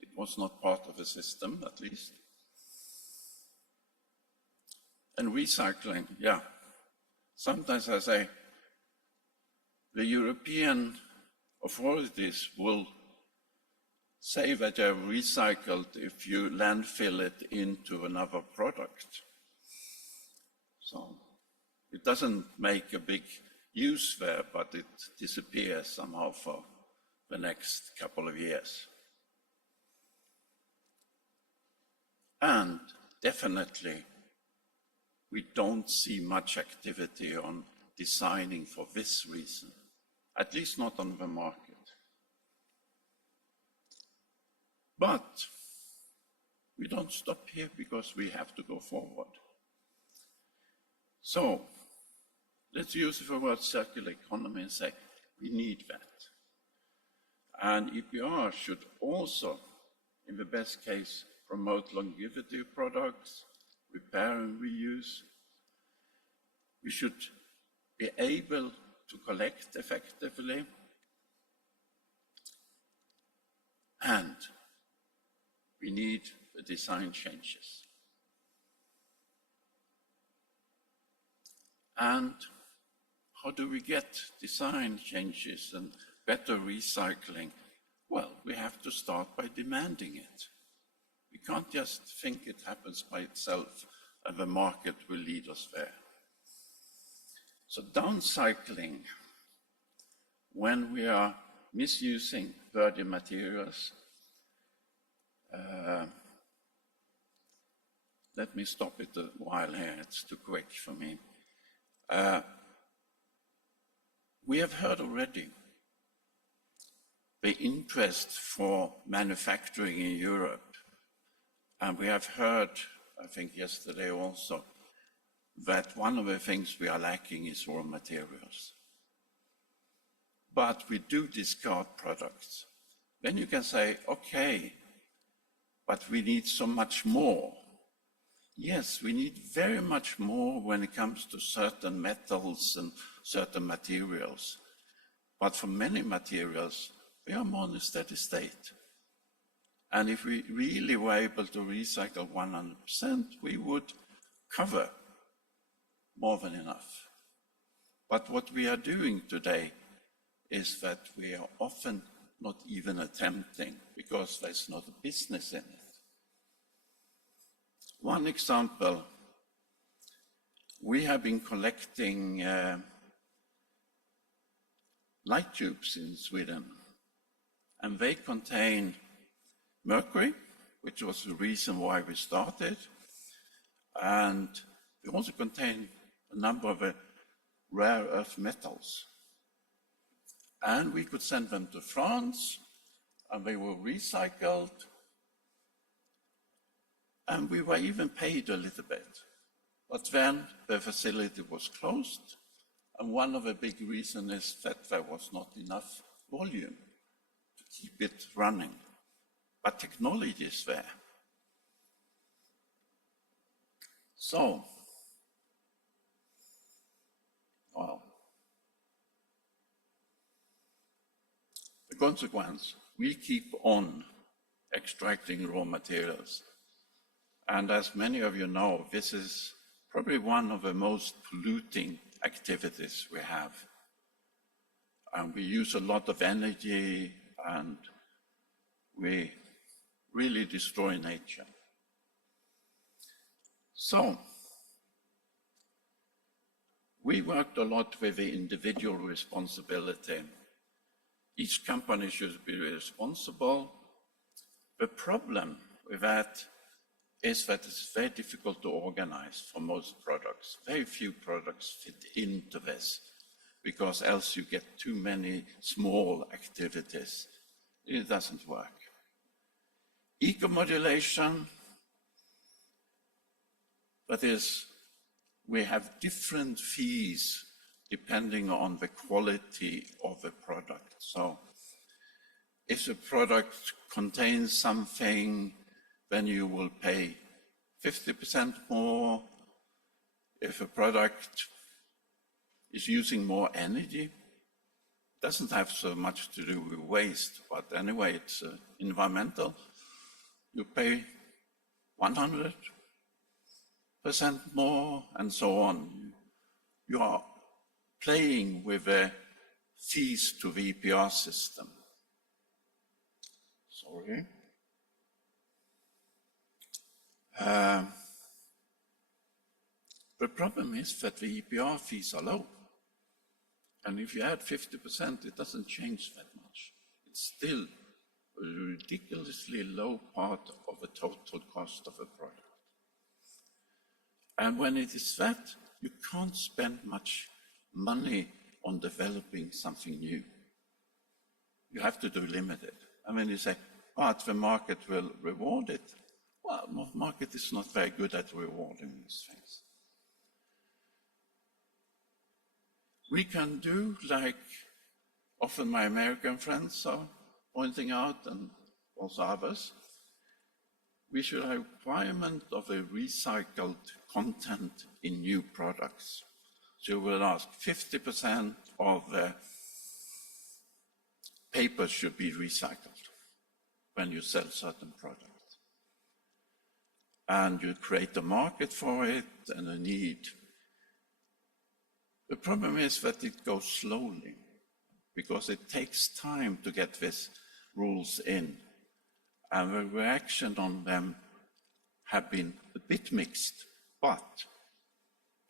It was not part of the system, at least. And recycling, yeah. Sometimes I say the European authorities will say that they're recycled if you landfill it into another product. So it doesn't make a big use there, but it disappears somehow for the next couple of years. And definitely, we don't see much activity on designing for this reason, at least not on the market. But we don't stop here because we have to go forward. So let's use the word circular economy and say we need that. And EPR should also, in the best case, promote longevity of products, repair and reuse. We should be able to collect effectively, and we need the design changes. And how do we get design changes and better recycling? Well, we have to start by demanding it. We can't just think it happens by itself and the market will lead us there. So downcycling, when we are misusing virgin materials, let me stop it a while here, it's too quick for me. We have heard already the interest for manufacturing in Europe. And we have heard, I think yesterday also, that one of the things we are lacking is raw materials. But we do discard products. Then you can say, okay, but we need so much more. Yes, we need very much more when it comes to certain metals and certain materials. But for many materials, we are more in a steady state. And if we really were able to recycle 100%, we would cover more than enough. But what we are doing today is that we are often not even attempting because there's not a business in it. One example, we have been collecting light tubes in Sweden, and they contain mercury, which was the reason why we started, and they also contain a number of rare earth metals. And we could send them to France, and they were recycled, and we were even paid a little bit. But then the facility was closed, and one of the big reasons is that there was not enough volume to keep it running. But technology is there. So, well, the consequence, we keep on extracting raw materials. And as many of you know, this is probably one of the most polluting activities we have. And we use a lot of energy, and we really destroy nature. So, we worked a lot with the individual responsibility. Each company should be responsible. The problem with that is that it's very difficult to organize for most products. Very few products fit into this, because else you get too many small activities. It doesn't work. Eco-modulation, that is, we have different fees depending on the quality of the product. So if the product contains something, then you will pay 50% more. If a product is using more energy, it doesn't have so much to do with waste, but anyway, it's environmental. You pay 100% more, and so on. You are playing with the fees to the EPR system. Sorry. The problem is that the EPR fees are low. And if you add 50%, it doesn't change that much. It's still a ridiculously low part of the total cost of a product. And when it is that, you can't spend much money on developing something new. You have to do limited. I mean, you say, but the market will reward it. Well, the market is not very good at rewarding these things. We can do, like often my American friends are pointing out, and also others, we should have a requirement of a recycled content in new products. So we'll ask 50% of the paper should be recycled when you sell certain products. And you create a market for it and a need. The problem is that it goes slowly, because it takes time to get these rules in. And the reaction on them have been a bit mixed, but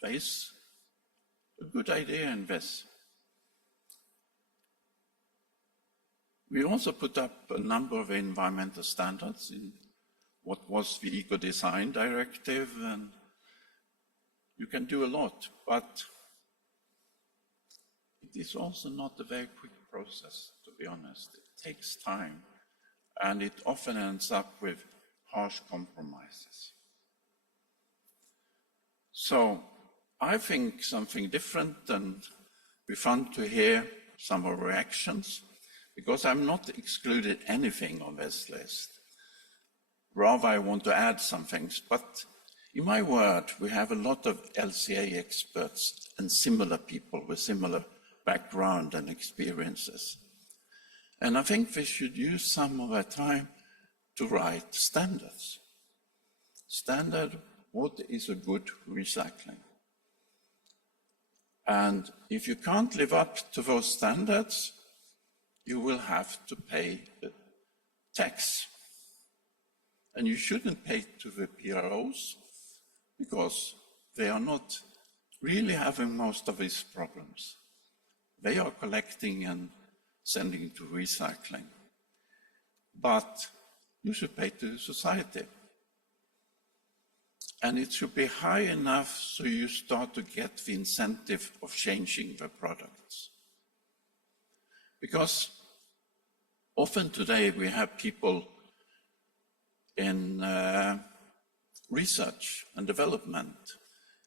there is a good idea in this. We also put up a number of environmental standards in what was the Eco-Design Directive, and you can do a lot, but it is also not a very quick process, to be honest. It takes time, and it often ends up with harsh compromises. So I think something different, and we fun to hear some of reactions, because I'm not excluded anything on this list. Rather, I want to add some things, but in my word, we have a lot of LCA experts and similar people with similar background and experiences. And I think we should use some of our time to write standards. Standard, what is a good recycling? And if you can't live up to those standards, you will have to pay the tax. And you shouldn't pay to the PROs, because they are not really having most of these problems. They are collecting and sending to recycling. But you should pay to society. And it should be high enough so you start to get the incentive of changing the products. Because often today we have people in research and development,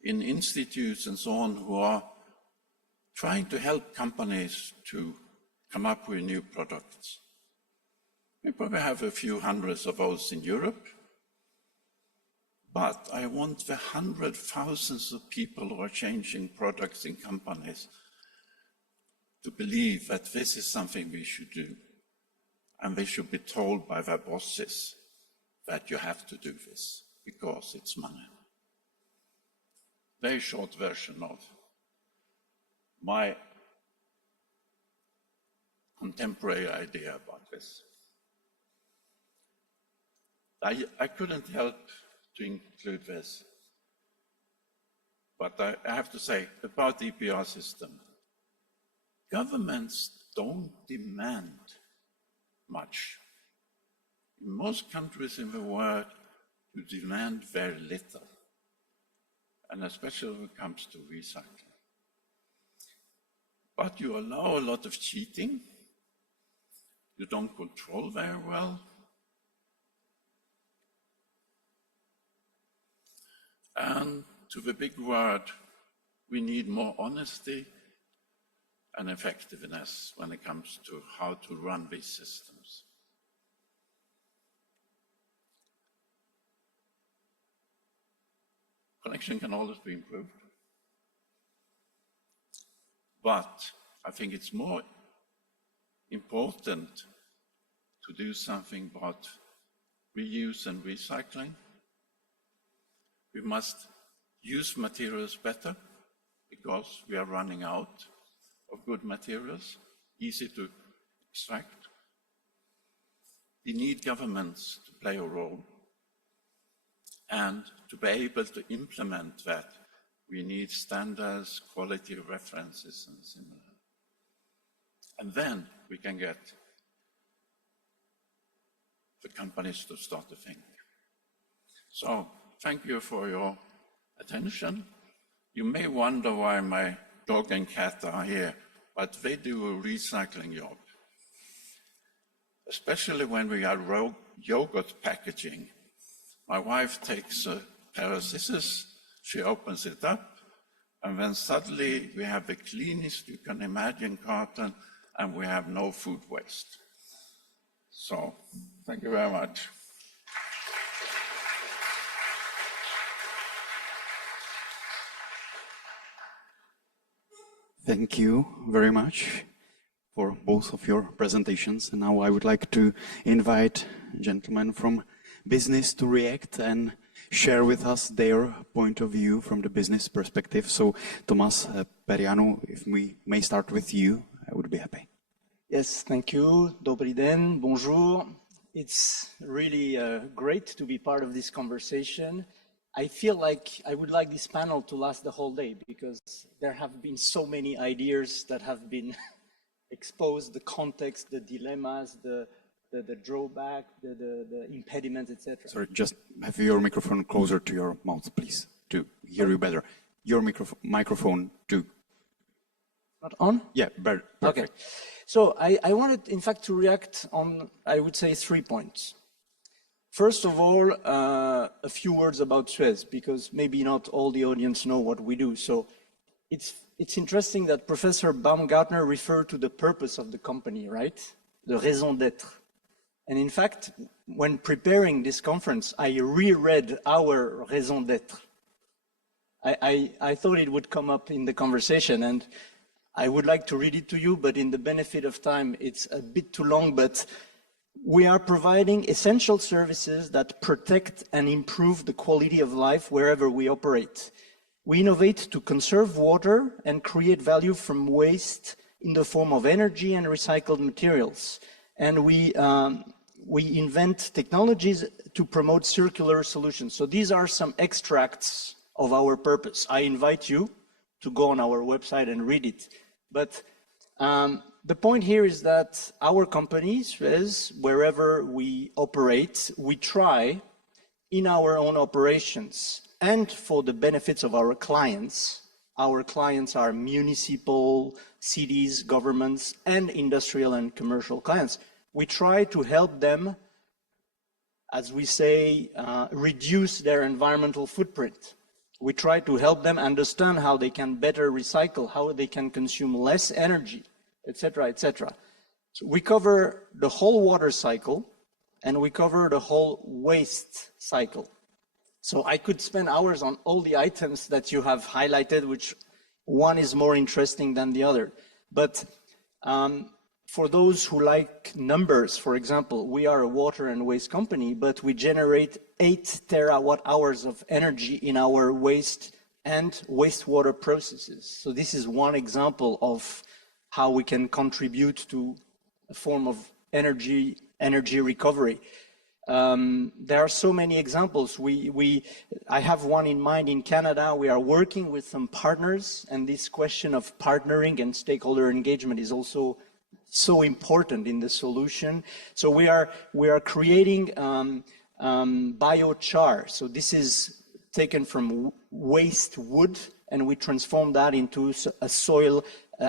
in institutes and so on, who are trying to help companies to come up with new products. We probably have a few hundreds of those in Europe, but I want the 100,000s of people who are changing products in companies to believe that this is something we should do, and they should be told by their bosses that you have to do this because it's money. Very short version of my contemporary idea about this. I couldn't help to include this, but I have to say about the EPR system, governments don't demand much. In most countries in the world, you demand very little, and especially when it comes to recycling. But you allow a lot of cheating, you don't control very well, and to the big word, we need more honesty and effectiveness when it comes to how to run these systems. Collection can always be improved, but I think it's more important to do something about reuse and recycling. We must use materials better because we are running out of good materials, easy to extract. We need governments to play a role, and to be able to implement that, we need standards, quality references, and similar. And then we can get the companies to start to think. So, thank you for your attention. You may wonder why my dog and cat are here, but they do a recycling job. Especially when we are yogurt packaging. My wife takes a pair of scissors, she opens it up, and then suddenly we have the cleanest you can imagine carton, and we have no food waste. So, thank you very much. Thank you very much for both of your presentations. And now I would like to invite gentlemen from business to react and share with us their point of view from the business perspective. So, Thomas Periano, if we may start with you, I would be happy. Yes, thank you. Dobrý den, bonjour. It's really great to be part of this conversation. I feel like I would like this panel to last the whole day because there have been so many ideas that have been exposed, the context, the dilemmas, the drawback, the impediments, etc. Sorry, just have your microphone closer to your mouth, please, to hear you better. Your microphone too. Not on? Yeah, better. Perfect. Okay. So I wanted, in fact, to react on, I would say, 3 points. First of all, a few words about Suez, because maybe not all the audience know what we do. So it's interesting that Professor Baumgartner referred to the purpose of the company, right? The raison d'être. And in fact, when preparing this conference, I reread our raison d'être. I thought it would come up in the conversation, and I would like to read it to you, but in the benefit of time, it's a bit too long, but we are providing essential services that protect and improve the quality of life wherever we operate. We innovate to conserve water and create value from waste in the form of energy and recycled materials. And we invent technologies to promote circular solutions. So these are some extracts of our purpose. I invite you to go on our website and read it. But the point here is that our company, Suez, wherever we operate, we try in our own operations and for the benefits of our clients. Our clients are municipal, cities, governments, and industrial and commercial clients. We try to help them, as we say, reduce their environmental footprint. We try to help them understand how they can better recycle, how they can consume less energy, etc., etc. So we cover the whole water cycle, and we cover the whole waste cycle. So I could spend hours on all the items that you have highlighted, which one is more interesting than the other. But for those who like numbers, for example, we are a water and waste company, but we generate 8 terawatt hours of energy in our waste and wastewater processes. So this is one example of how we can contribute to a form of energy recovery. There are so many examples. I have one in mind in Canada. We are working with some partners, and this question of partnering and stakeholder engagement is also so important in the solution. So we are creating biochar. So this is taken from waste wood, and we transform that into a soil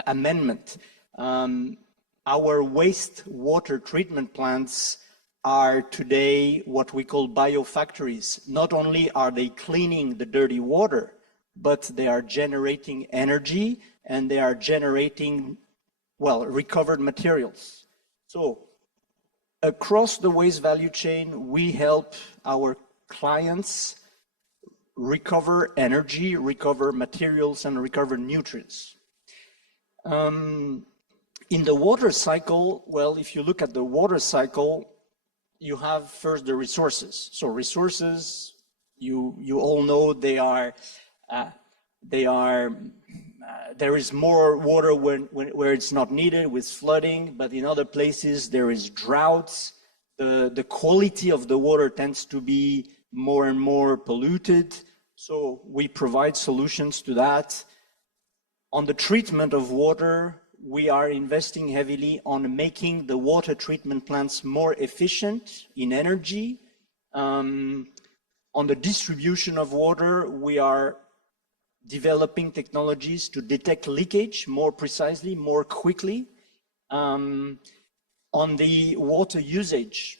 amendment. Our wastewater treatment plants are today what we call biofactories. Not only are they cleaning the dirty water, but they are generating energy and they are generating, well, recovered materials. So across the waste value chain, we help our clients recover energy, recover materials, and recover nutrients. In the water cycle, well, if you look at the water cycle, you have first the resources. So resources, you all know there is more water where it's not needed with flooding, but in other places there is droughts. The quality of the water tends to be more and more polluted. So we provide solutions to that. On the treatment of water, we are investing heavily on making the water treatment plants more efficient in energy. On the distribution of water, we are developing technologies to detect leakage more precisely, more quickly. On the water usage,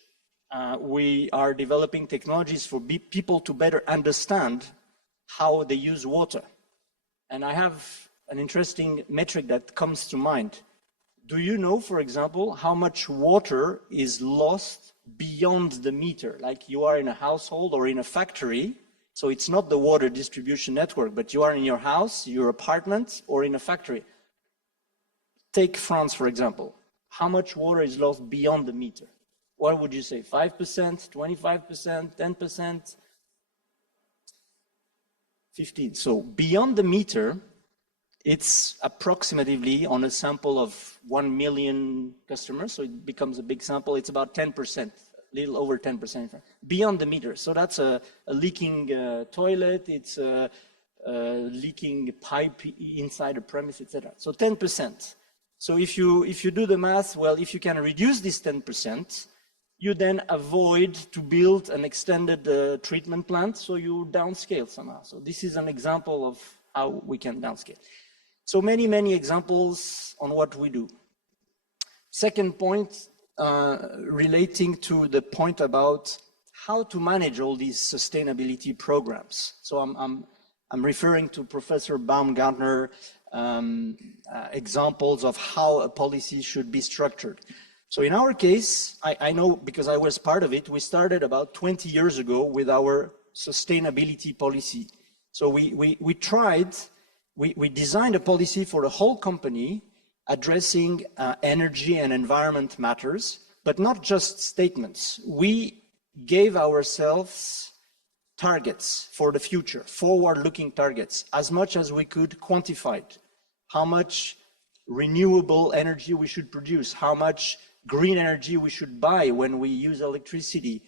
we are developing technologies for people to better understand how they use water. And I have an interesting metric that comes to mind. Do you know, for example, how much water is lost beyond the meter? Like you are in a household or in a factory, so it's not the water distribution network, but you are in your house, your apartment, or in a factory. Take France, for example. How much water is lost beyond the meter? What would you say, 5%, 25%, 10%? 15. So beyond the meter, it's approximately on a sample of 1 million customers, so it becomes a big sample, it's about 10%, a little over 10% beyond the meter. So that's a leaking toilet, it's a leaking pipe inside a premise, etc. So 10%. So if you do the math, well, if you can reduce this 10%, you then avoid to build an extended treatment plant, so you downscale somehow. So this is an example of how we can downscale. So many examples on what we do. Second point, relating to the point about how to manage all these sustainability programs. So I'm referring to Professor Baumgartner examples of how a policy should be structured. So in our case, I know because I was part of it, we started about 20 years ago with our sustainability policy. So we designed a policy for the whole company addressing energy and environment matters, but not just statements. We gave ourselves targets for the future, forward-looking targets, as much as we could quantified. How much renewable energy we should produce, how much green energy we should buy when we use electricity,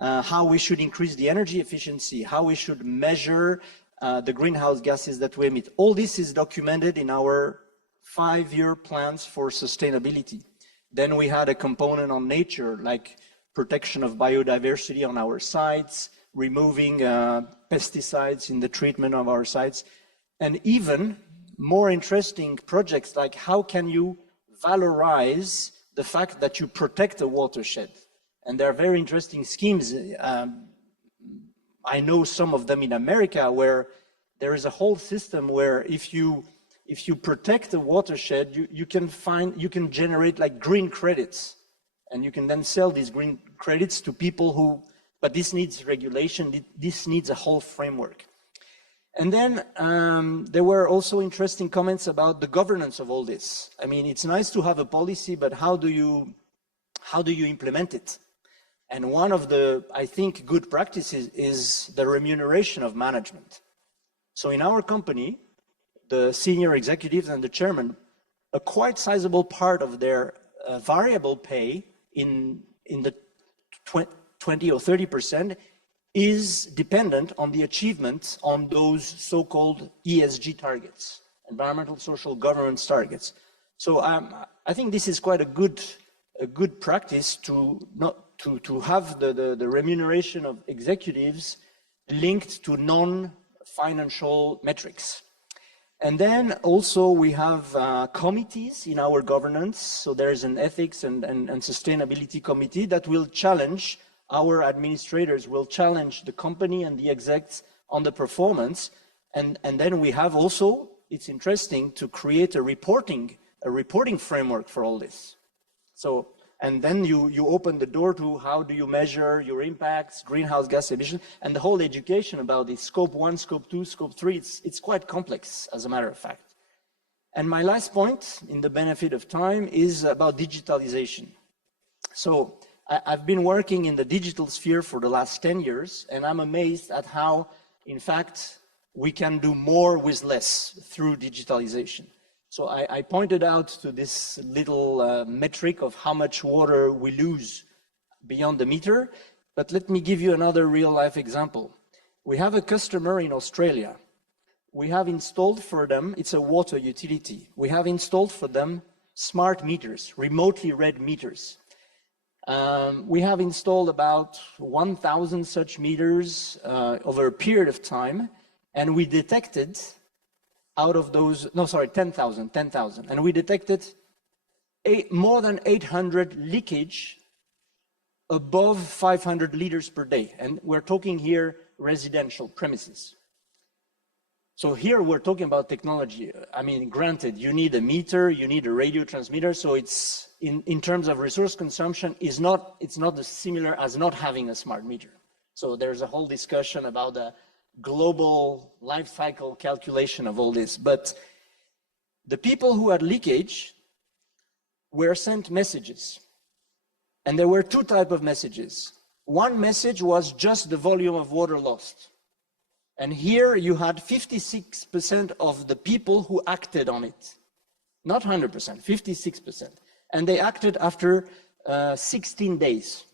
how we should increase the energy efficiency, how we should measure the greenhouse gases that we emit. All this is documented in our 5-year plans for sustainability. Then we had a component on nature, like protection of biodiversity on our sites, removing pesticides in the treatment of our sites, and even more interesting projects like how can you valorize the fact that you protect a watershed. And there are very interesting schemes. I know some of them in America where there is a whole system where if you protect a watershed, you can generate like green credits, and you can then sell these green credits to people who, but this needs regulation, this needs a whole framework. And then there were also interesting comments about the governance of all this. I mean, it's nice to have a policy, but how do you implement it? And one of the, I think, good practices is the remuneration of management. So in our company, the senior executives and the chairman, a quite sizable part of their variable pay in the 20 or 30% is dependent on the achievement on those so-called ESG targets, environmental, social, governance targets. So I think this is quite a good practice to to have the remuneration of executives linked to non-financial metrics. And then also we have committees in our governance. So there's an ethics and sustainability committee that will challenge, our administrators will challenge the company and the execs on the performance. And then we have also, it's interesting to create a reporting framework for all this. So, and then you open the door to how do you measure your impacts, greenhouse gas emission, and the whole education about the scope 1, scope 2, scope 3, it's quite complex, as a matter of fact. And my last point, in the benefit of time, is about digitalization. So I've been working in the digital sphere for the last 10 years, and I'm amazed at how, in fact, we can do more with less through digitalization. So I pointed out to this little metric of how much water we lose beyond the meter, but let me give you another real-life example. We have a customer in Australia. We have installed for them, it's a water utility, we have installed for them smart meters, remotely read meters. We have installed about 1,000 such meters over a period of time, and we detected out of those, 10,000, and we detected more than 800 leakage above 500 liters per day. And we're talking here residential premises. So here we're talking about technology. I mean, granted, you need a meter, you need a radio transmitter, so it's, in terms of resource consumption, it's not as similar as not having a smart meter. So there's a whole discussion about the global life cycle calculation of all this. But the people who had leakage were sent messages. And there were two types of messages. One message was just the volume of water lost. And here you had 56% of the people who acted on it. Not 100%, 56%. And they acted after 16 days.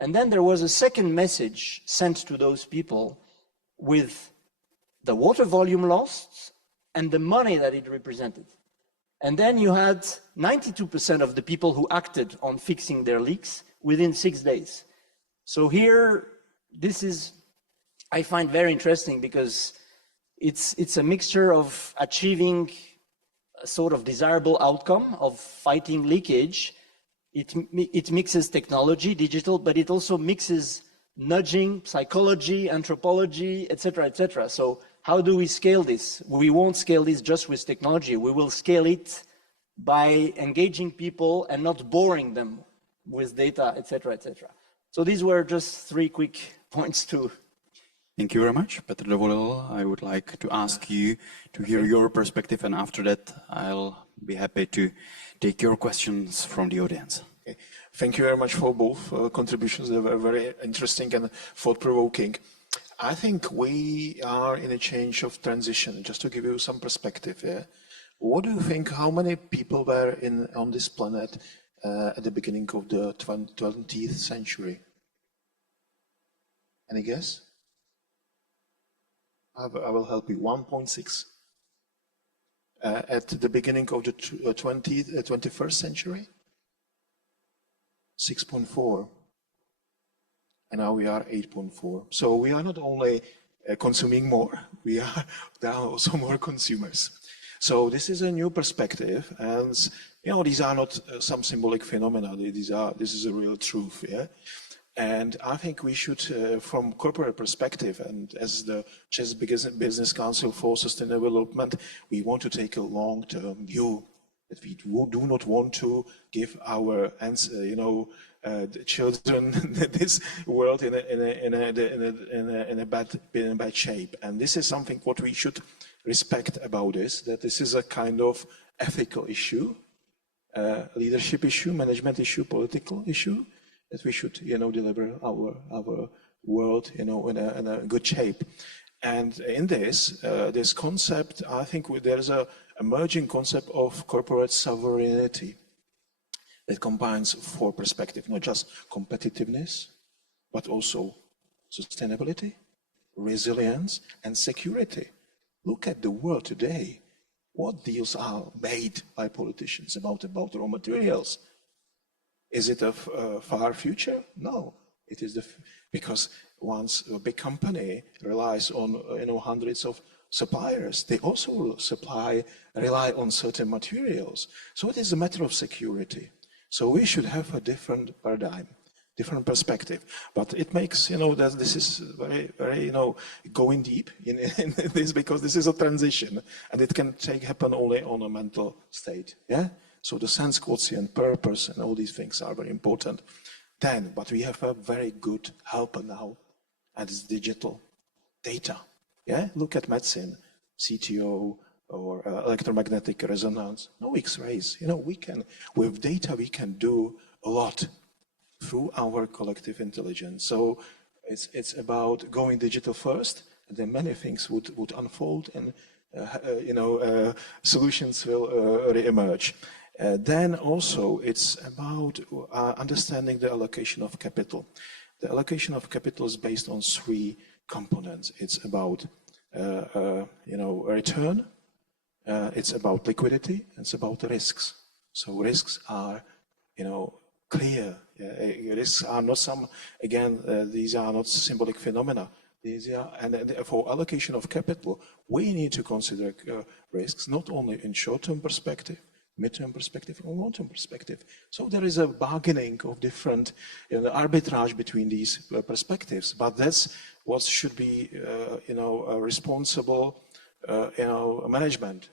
And then there was a second message sent to those people with the water volume lost and the money that it represented. And then you had 92% of the people who acted on fixing their leaks within 6 days. So here, this is, I find very interesting because it's a mixture of achieving a sort of desirable outcome of fighting leakage. It mixes technology, digital, but it also mixes nudging, psychology, anthropology, etc., etc. So how do we scale this? We won't scale this just with technology. We will scale it by engaging people and not boring them with data, etc., etc. So these were just 3 quick points to. Thank you very much, Petr Dovolil. I would like to ask you to hear your perspective, and after that, I'll be happy to take your questions from the audience. Okay. Thank you very much for both contributions. They were very interesting and thought-provoking. I think we are in a change of transition. Just to give you some perspective here, what do you think, how many people were on this planet at the beginning of the 20th century? Any guess? I will help you. 1.6. At the beginning of the 21st century? 6.4. And now we are 8.4. So we are not only consuming more, we are now also more consumers. So this is a new perspective, and these are not some symbolic phenomena. This is a real truth, yeah. And I think we should, from corporate perspective, and as the Czech Business Council for Sustainable Development, we want to take a long-term view. That we do not want to give our children this world in a bad shape. And this is something what we should respect about this. That this is a kind of ethical issue, leadership issue, management issue, political issue. That we should deliver our world in a good shape. And in this concept, I think there's a emerging concept of corporate sovereignty that combines 4 perspectives, not just competitiveness, but also sustainability, resilience, and security. Look at the world today. What deals are made by politicians about raw materials? Is it a far future? No, it is because once a big company relies on hundreds of suppliers, they also rely on certain materials. So it is a matter of security. So we should have a different paradigm, different perspective. But it makes, that this is very, very, going deep in this, because this is a transition and it can happen only on a mental state. Yeah. So the sense quotient, purpose, and all these things are very important. But we have a very good helper now, and it's digital data. Yeah, look at medicine, CTO, or electromagnetic resonance, no X-rays. With data, we can do a lot through our collective intelligence. So it's about going digital first, and then many things would unfold, and solutions will re-emerge. Then also it's about understanding the allocation of capital. The allocation of capital is based on 3 components. It's about return, it's about liquidity, and it's about risks. So risks are clear. Risks are not these are not symbolic phenomena. These are, and for allocation of capital, we need to consider risks not only in short-term perspective, mid-term perspective, or long-term perspective. So there is a bargaining of different arbitrage between these perspectives, but that's what should be a responsible management.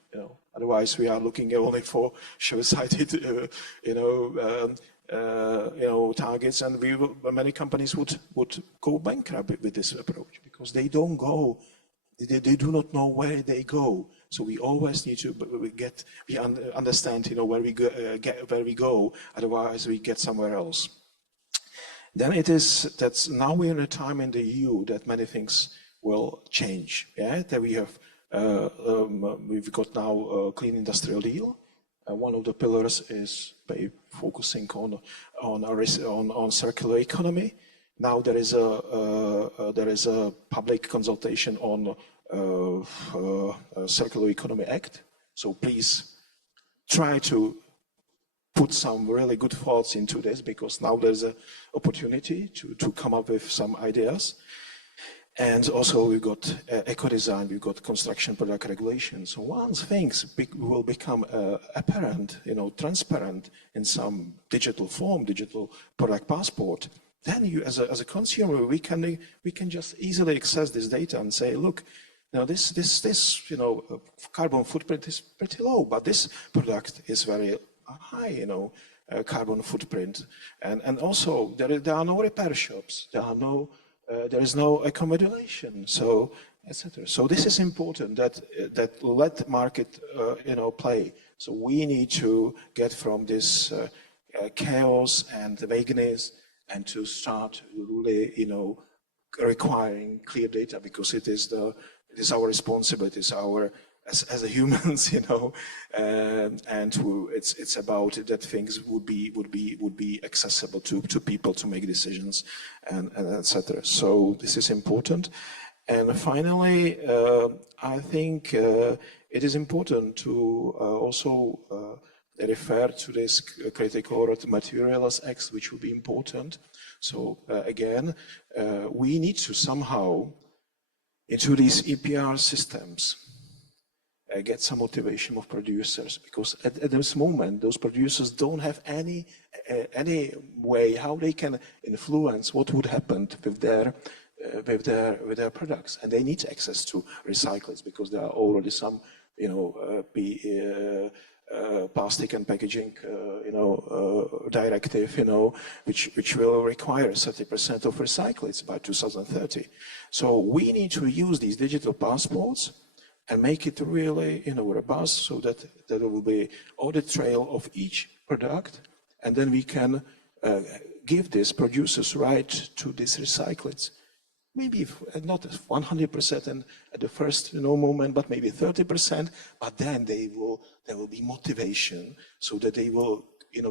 Otherwise we are looking only for short-sighted targets, and many companies would go bankrupt with this approach, because they do not know where they go. So we always need to understand where we go. Otherwise we get somewhere else. Then that's now we're in a time in the EU that many things will change. Yeah, that we've got now a clean industrial deal. One of the pillars is by focusing on circular economy. Now there is a public consultation on Circular Economy Act. So please try to put some really good thoughts into this, because now there's an opportunity to come up with some ideas. And also we've got eco-design, we've got construction product regulation. So once things will become apparent, transparent in some digital form, digital product passport, then you, as a consumer, we can just easily access this data and say, look, this carbon footprint is pretty low, but this product is very high, carbon footprint. And also there are no repair shops, there is no eco-modulation, so etc. So this is important that let market play. So we need to get from this chaos and vagueness and to start really requiring clear data, because it is our responsibility, it's our as a humans, and it's about that things would be accessible to people to make decisions and etc. So this is important. And finally, I think it is important to also refer to this critical materials X, which will be important. So again, we need to somehow into these EPR systems get some motivation of producers, because at this moment those producers don't have any way how they can influence what would happen with their products, and they need access to recyclates, because there are already some plastic and packaging directive which will require 30% of recyclates by 2030. So we need to use these digital passports and make it really robust, so that there will be audit trail of each product, and then we can give these producers right to these recyclates. Maybe not 100% and at the first moment, but maybe 30%. But then there will be motivation, so that they will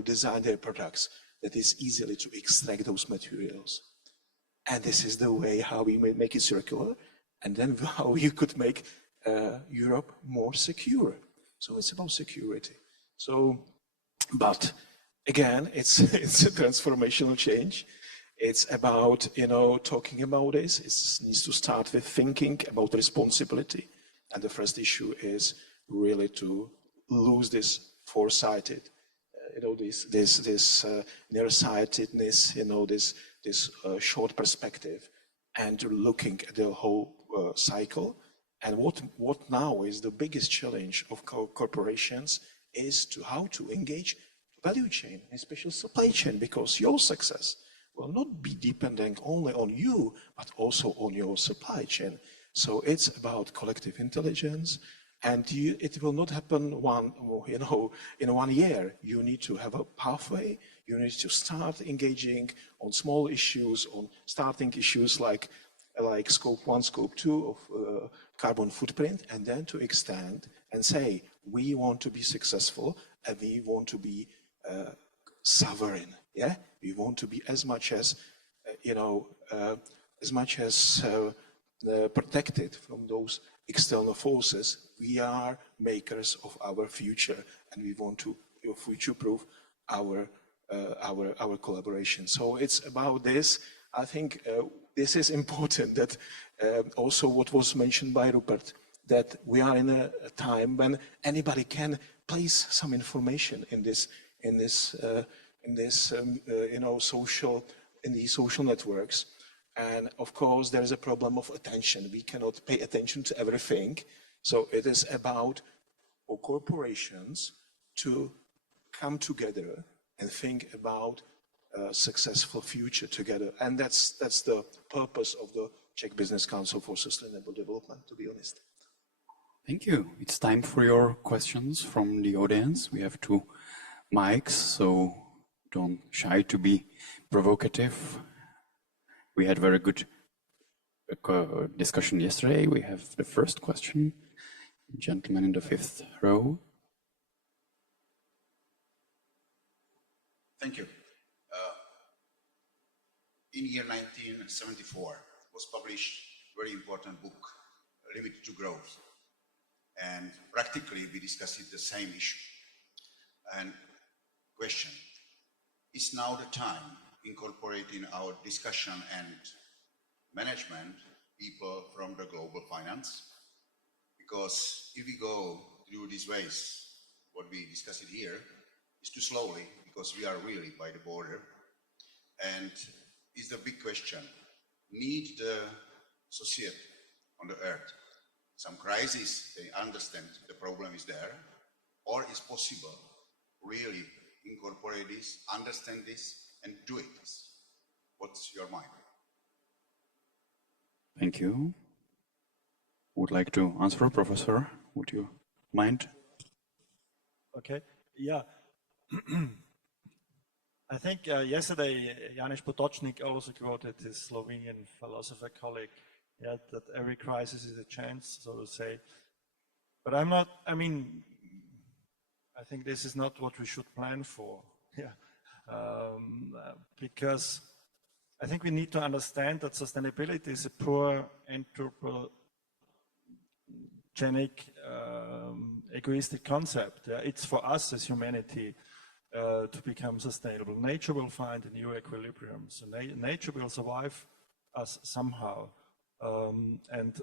design their products that is easily to extract those materials. And this is the way how we may make it circular, and then how you could make Europe more secure. So it's about security. So, but again, it's it's a transformational change. It's about, you know, talking about this. It needs to start with thinking about responsibility. And the first issue is really to lose this foresighted, you know, this nearsightedness, you know, this short perspective, and looking at the whole cycle. And what now is the biggest challenge of corporations is to how to engage value chain, especially supply chain, because your success will not be depending only on you, but also on your supply chain. So it's about collective intelligence, and it will not happen in 1 year. You need to have a pathway. You need to start engaging on small issues, on starting issues like scope 1, scope 2 of carbon footprint, and then to extend and say, we want to be successful and we want to be sovereign. Yeah, we want to be as much as protected from those external forces. We are makers of our future, and we want to future-proof our collaboration. So it's about this. I think this is important. That also what was mentioned by Rupert, that we are in a time when anybody can place some information in these social networks. And of course, there is a problem of attention. We cannot pay attention to everything. So it is about corporations to come together and think about a successful future together. And that's the purpose of the Czech Business Council for Sustainable Development, to be honest. Thank you. It's time for your questions from the audience. We have 2 mics, so don't shy to be provocative. We had very good discussion yesterday. We have the first question. Gentleman in the 5th row. Thank you. In year 1974 was published a very important book, Limit to Growth. And practically we discussed the same issue. And question, is now the time incorporating our discussion and management people from the global finance? Because if we go through these ways, what we discussed here is too slowly, because we are really by the border. And is the big question, need the society on the earth some crisis, they understand the problem is there, or is possible really incorporate this, understand this, and do it? What's your mind? Thank you. Would like to answer, Professor? Would you mind? Okay, yeah. I think yesterday Janusz Potočnik also quoted his Slovenian philosopher colleague, yeah, that every crisis is a chance, so to say. But I think this is not what we should plan for, yeah. Because I think we need to understand that sustainability is a poor anthropogenic, egoistic concept. Yeah? It's for us as humanity to become sustainable. Nature will find a new equilibrium. So nature will survive us somehow. And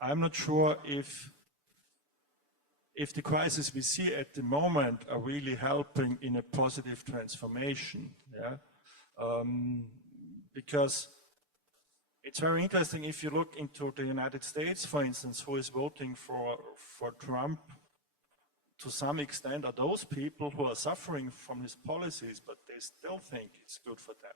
I'm not sure if the crises we see at the moment are really helping in a positive transformation. Yeah? Because it's very interesting if you look into the United States, for instance, who is voting for Trump. To some extent, are those people who are suffering from his policies, but they still think it's good for them.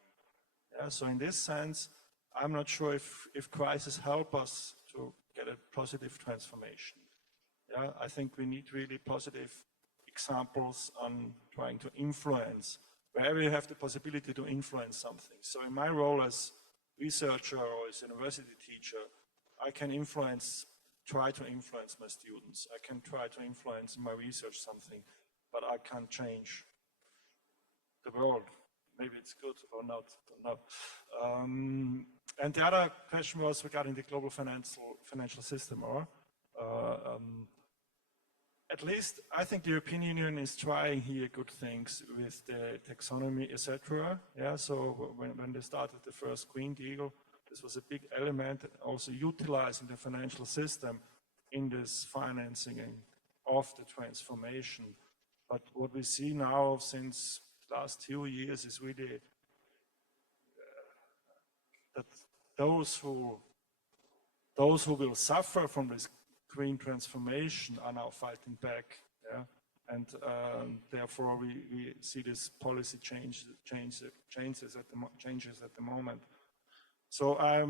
Yeah, so in this sense, I'm not sure if crises help us to get a positive transformation. Yeah, I think we need really positive examples on trying to influence, wherever you have the possibility to influence something. So in my role as researcher or as university teacher, I can try to influence my students. I can try to influence in my research something, but I can't change the world. Maybe it's good or not, don't know. And the other question was regarding the global financial system. at least I think the European Union is trying here good things with the taxonomy, etc. Yeah, so when they started the first Green Deal, this was a big element, also utilizing the financial system in this financing of the transformation. But what we see now since the last 2 years is really that those who will suffer from this green transformation are now fighting back, yeah? And therefore we see this policy changes at the moment. So I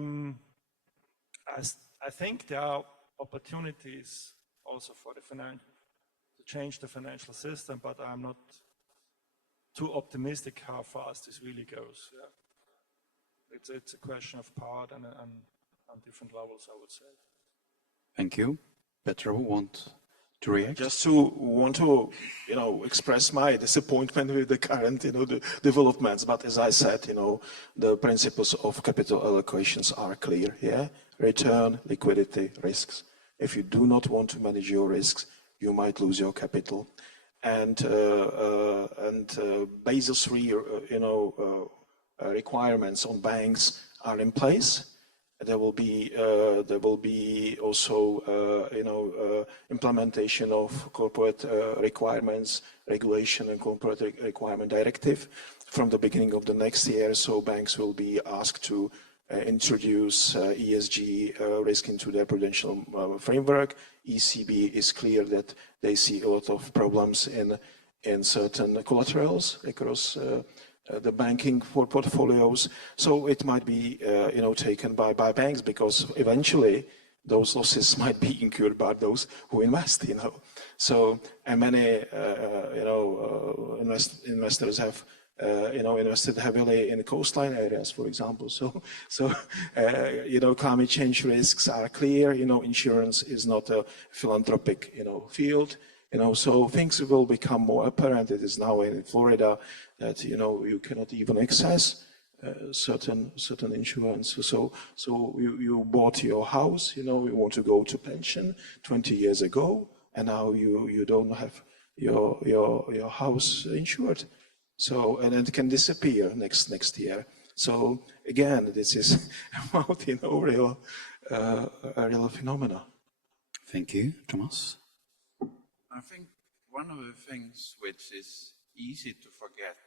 think there are opportunities also for the to change the financial system, but I'm not too optimistic how fast this really goes. Yeah? It's a question of part and on different levels, I would say. Thank you. Petro, want to react? Just to express my disappointment with the current, the developments. But as I said, the principles of capital allocations are clear. Yeah, return, liquidity, risks. If you do not want to manage your risks, you might lose your capital. And Basel III, requirements on banks are in place. There will be also implementation of corporate requirements, regulation and corporate requirement directive from the beginning of the next year. So banks will be asked to introduce ESG risk into their prudential framework. ECB is clear that they see a lot of problems in certain collaterals across the banking portfolios. So it might be taken by banks, because eventually those losses might be incurred by those who invest. So and many investors have invested heavily in coastline areas, for example. So climate change risks are clear. Insurance is not a philanthropic field. So things will become more apparent. It is now in Florida that you cannot even access certain insurance. So you bought your house. You want to go to pension 20 years ago, and now you don't have your house insured. So and it can disappear next year. So again, this is about real phenomena. Thank you, Thomas. I think one of the things which is easy to forget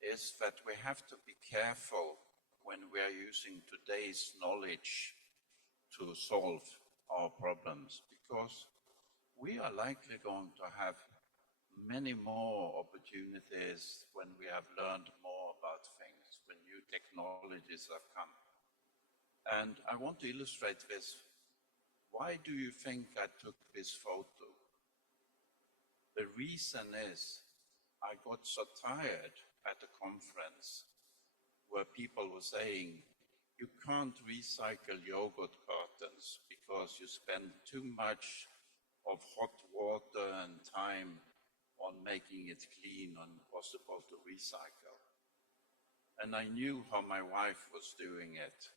is that we have to be careful when we are using today's knowledge to solve our problems, because we are likely going to have many more opportunities when we have learned more about things, when new technologies have come. And I want to illustrate this. Why do you think I took this photo? The reason is I got so tired at a conference where people were saying, you can't recycle yogurt cartons because you spend too much of hot water and time on making it clean and possible to recycle. And I knew how my wife was doing it.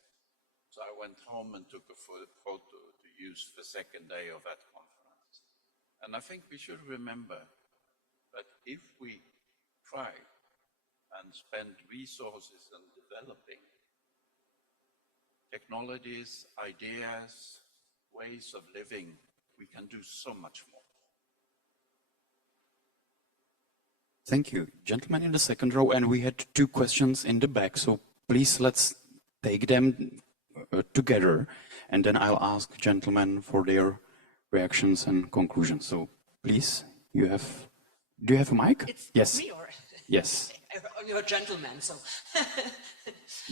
So I went home and took a photo to use the second day of that conference. And I think we should remember that if we try and spend resources on developing technologies, ideas, ways of living, we can do so much more. Thank you. Gentlemen in the second row, and we had 2 questions in the back, so please let's take them together, and then I'll ask gentlemen for their reactions and conclusions. So please, do you have a mic? It's yes. Me or? Yes. You're a gentleman, so.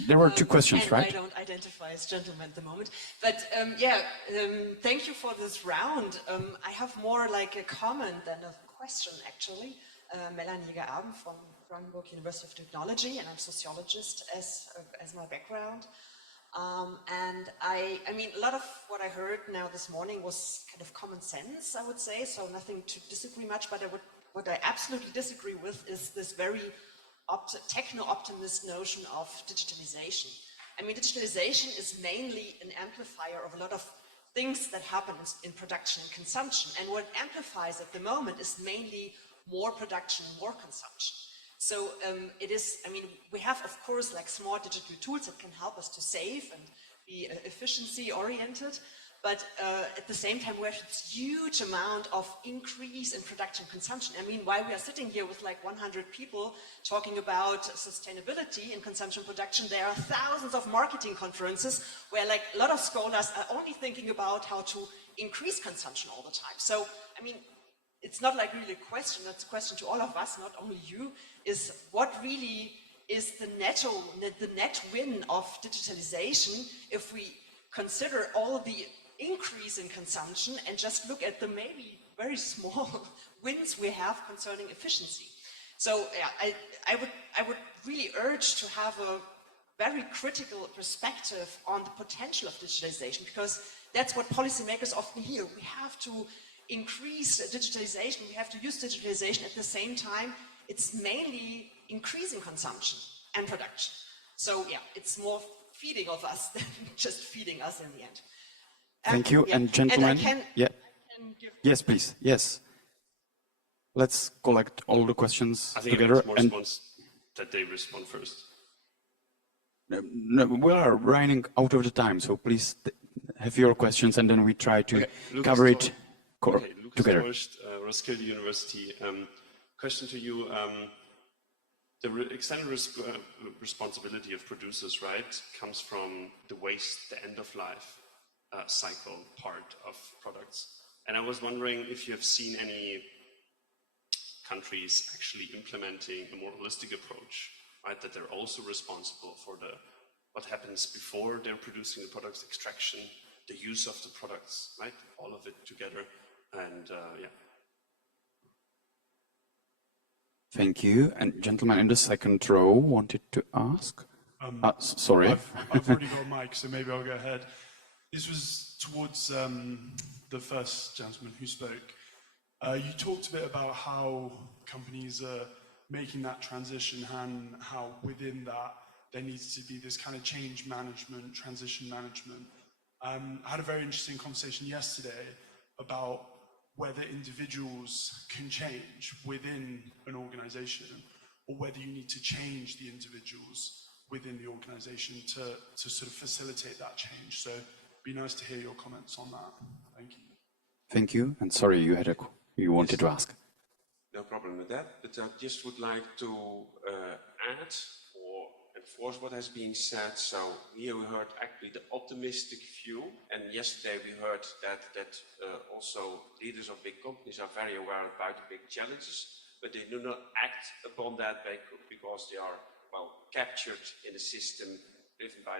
There were 2 questions, and right? I don't identify as gentleman at the moment. But thank you for this round. I have more like a comment than a question, actually. Melanie Jäger-Abend from Brandenburg University of Technology, and I'm a sociologist as my background. And I mean, a lot of what I heard now this morning was kind of common sense, I would say, so nothing to disagree much, but what I absolutely disagree with is this very techno-optimist notion of digitalization. I mean, digitalization is mainly an amplifier of a lot of things that happen in production and consumption. And what amplifies at the moment is mainly more production, more consumption. So it is, I mean, we have, of course, like smart digital tools that can help us to save and be efficiency oriented. But at the same time, we have this huge amount of increase in production consumption. I mean, while we are sitting here with like 100 people talking about sustainability in consumption production, there are thousands of marketing conferences where like a lot of scholars are only thinking about how to increase consumption all the time. So, I mean, it's not like really a question, that's a question to all of us, not only you, is what really is the net win of digitalization if we consider all the increase in consumption and just look at the maybe very small wins we have concerning efficiency. So yeah, I would really urge to have a very critical perspective on the potential of digitalization, because that's what policymakers often hear. We have to increase digitalization, we have to use digitalization. At the same time, it's mainly increasing consumption and production. So yeah, it's more feeding of us than just feeding us in the end. Thank you, yeah. and gentlemen, and yes, please, yes. Let's collect all the questions I think together. It makes more sense that they respond first. No, we are running out of the time, so please have your questions, and then we try to cover it together. Lucas Roskilde University. Question to you. The extended responsibility of producers, right, comes from the waste, the end of life cycle part of products. And I was wondering if you have seen any countries actually implementing a more holistic approach, right, that they're also responsible for what happens before they're producing the products, extraction, the use of the products, right, all of it together, and yeah. Thank you. And gentleman in the second row wanted to ask. Sorry. I've already got a mic, so maybe I'll go ahead. This was towards the first gentleman who spoke. You talked a bit about how companies are making that transition and how within that there needs to be this kind of change management, transition management. I had a very interesting conversation yesterday about whether individuals can change within an organization, or whether you need to change the individuals within the organization to sort of facilitate that change. So it'd be nice to hear your comments on that. Thank you. Thank you. And sorry, you wanted to ask. No problem with that, but I just would like to add or enforce what has been said. So here we heard actually the optimistic view, and yesterday we heard that also leaders of big companies are very aware about the big challenges, but they do not act upon that because they are, well, captured in a system driven by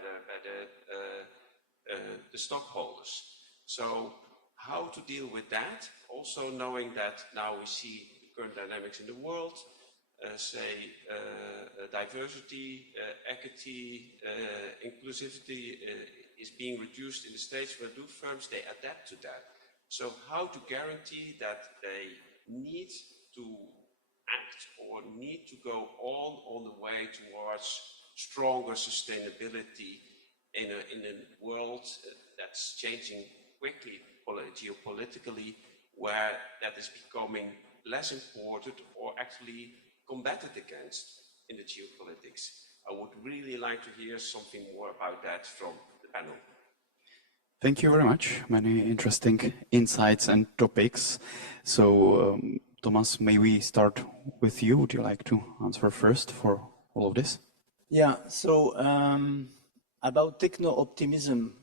the stockholders. So how to deal with that, also knowing that now we see the current dynamics in the world, diversity, equity, inclusivity is being reduced in the States, where do firms, they adapt to that. So how to guarantee that they need to act or need to go on the way towards stronger sustainability in a world that's changing quickly geopolitically, where that is becoming less important or actually combated against in the geopolitics. I would really like to hear something more about that from the panel. Thank you very much. Many interesting insights and topics. So, Thomas, may we start with you? Would you like to answer first for all of this? Yeah, so about techno-optimism,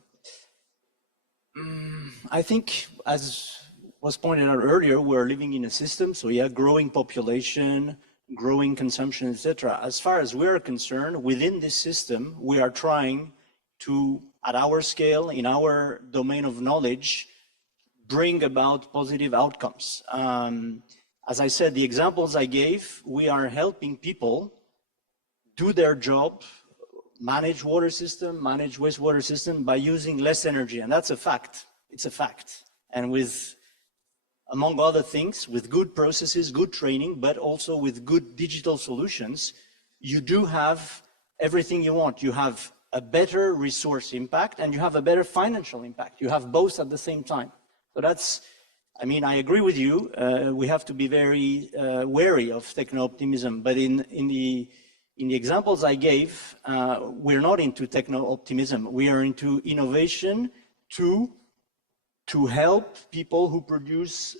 I think, as was pointed out earlier, we're living in a system, so yeah, growing population, growing consumption, etc. As far as we're concerned, within this system, we are trying to, at our scale, in our domain of knowledge, bring about positive outcomes. As I said, the examples I gave, we are helping people do their job, manage water system, manage wastewater system by using less energy, and that's a fact. It's a fact. And with, among other things, with good processes, good training, but also with good digital solutions, you do have everything you want. You have a better resource impact and you have a better financial impact. You have both at the same time. So that's, I mean, I agree with you. We have to be very wary of techno-optimism, but in the examples I gave, we're not into techno-optimism. We are into innovation to help people who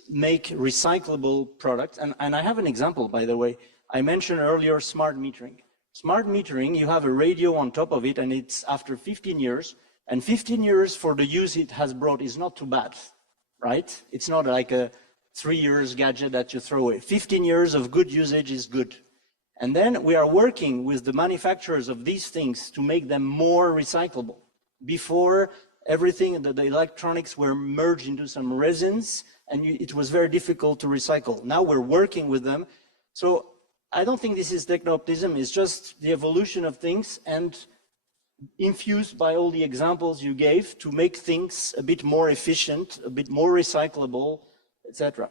make recyclable products. And I have an example, by the way. I mentioned earlier smart metering. Smart metering, you have a radio on top of it, and it's after 15 years, and 15 years for the use it has brought is not too bad, right? It's not like a 3 years gadget that you throw away. 15 years of good usage is good. And then we are working with the manufacturers of these things to make them more recyclable. Before, everything, the electronics were merged into some resins, and it was very difficult to recycle. Now we're working with them. So I don't think this is techno-optimism, it's just the evolution of things and infused by all the examples you gave to make things a bit more efficient, a bit more recyclable, etc.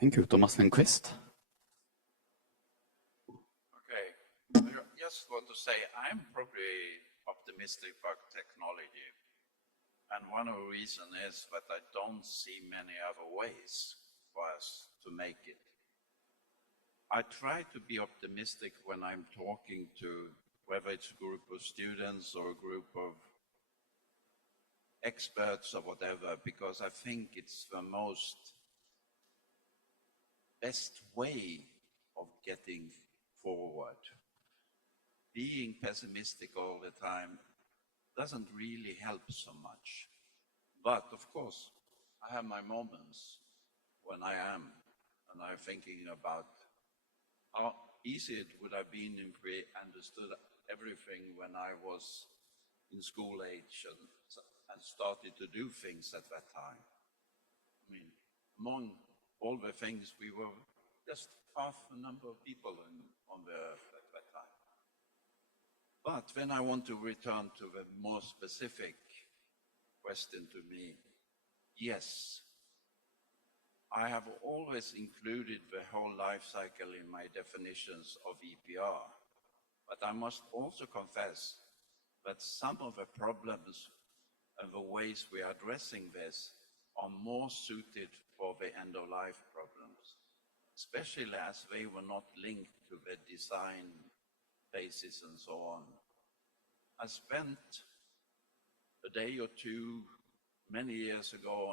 Thank you. Thomas Lindqvist. Okay, I just want to say I'm probably optimistic about technology. And one of the reasons is that I don't see many other ways for us to make it. I try to be optimistic when I'm talking to, whether it's a group of students or a group of experts or whatever, because I think it's the best way of getting forward. Being pessimistic all the time doesn't really help so much. But of course, I have my moments when I am, and I'm thinking about how easy it would have been if we understood everything when I was in school age and started to do things at that time. I mean, among all the things, we were just half the number of people on the earth at that time. But when I want to return to the more specific question to me, yes, I have always included the whole life cycle in my definitions of EPR. But I must also confess that some of the problems and the ways we are addressing this are more suited for the end-of-life problems, especially as they were not linked to the design basis and so on. I spent a day or two many years ago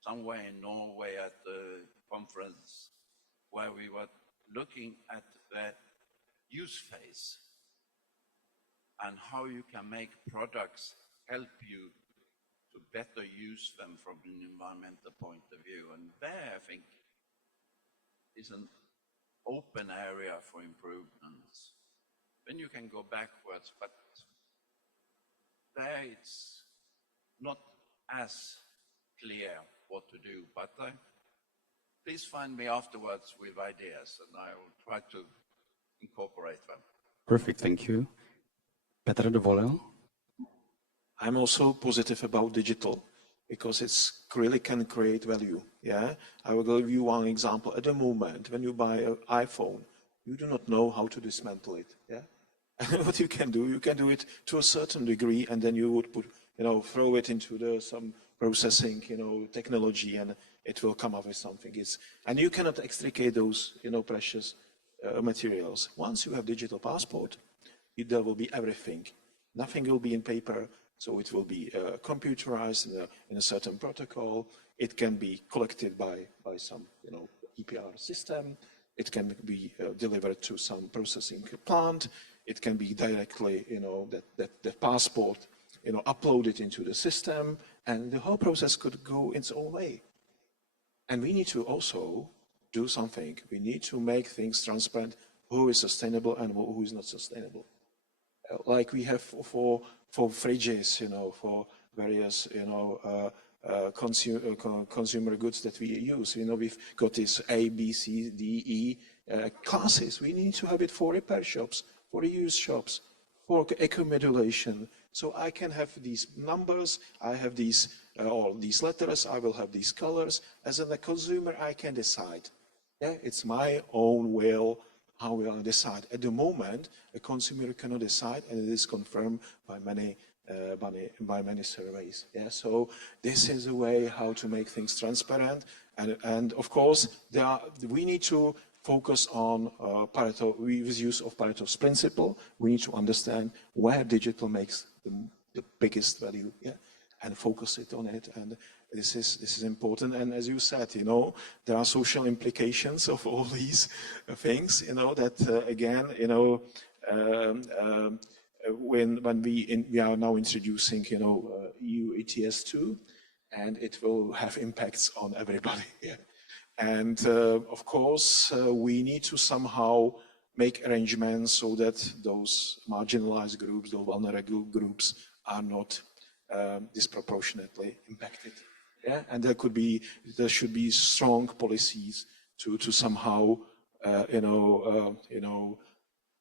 somewhere in Norway at a conference where we were looking at the use phase and how you can make products help you to better use them from an environmental point of view. And there, I think, is an open area for improvements. Then you can go backwards, but there it's not as clear what to do. But please find me afterwards with ideas, and I will try to incorporate them. Perfect, thank you. Peter de Vollel. I'm also positive about digital because it really can create value. Yeah, I will give you one example. At the moment, when you buy an iPhone, you do not know how to dismantle it. Yeah, what you can do it to a certain degree, and then you would put, throw it into some processing, technology, and it will come up with something. And you cannot extricate those, precious materials. Once you have digital passport, there will be everything. Nothing will be in paper. So it will be computerized in a certain protocol. It can be collected by some EPR system. It can be delivered to some processing plant. It can be directly, the passport, uploaded into the system, and the whole process could go its own way. And we need to also do something. We need to make things transparent, who is sustainable and who is not sustainable. Like we have for fridges, for various, consumer goods that we use. We've got this A, B, C, D, E classes. We need to have it for repair shops, for reuse shops, for eco-modulation. So I can have these numbers, I have these letters, I will have these colors. As a consumer, I can decide. Yeah, it's my own will how we are going to decide. At the moment, a consumer cannot decide, and it is confirmed by many surveys. Yeah, so this is a way how to make things transparent, and of course, we need to focus on with use of Pareto's principle. We need to understand where digital makes the biggest value, yeah, and focus it on it. And this is important. And as you said, you know, there are social implications of all these things. You know that again, you know, when we are now introducing, you know, EU ETS 2, and it will have impacts on everybody. Yeah. And of course, we need to somehow make arrangements so that those marginalized groups, those vulnerable groups, are not disproportionately impacted. Yeah, and there should be strong policies to somehow,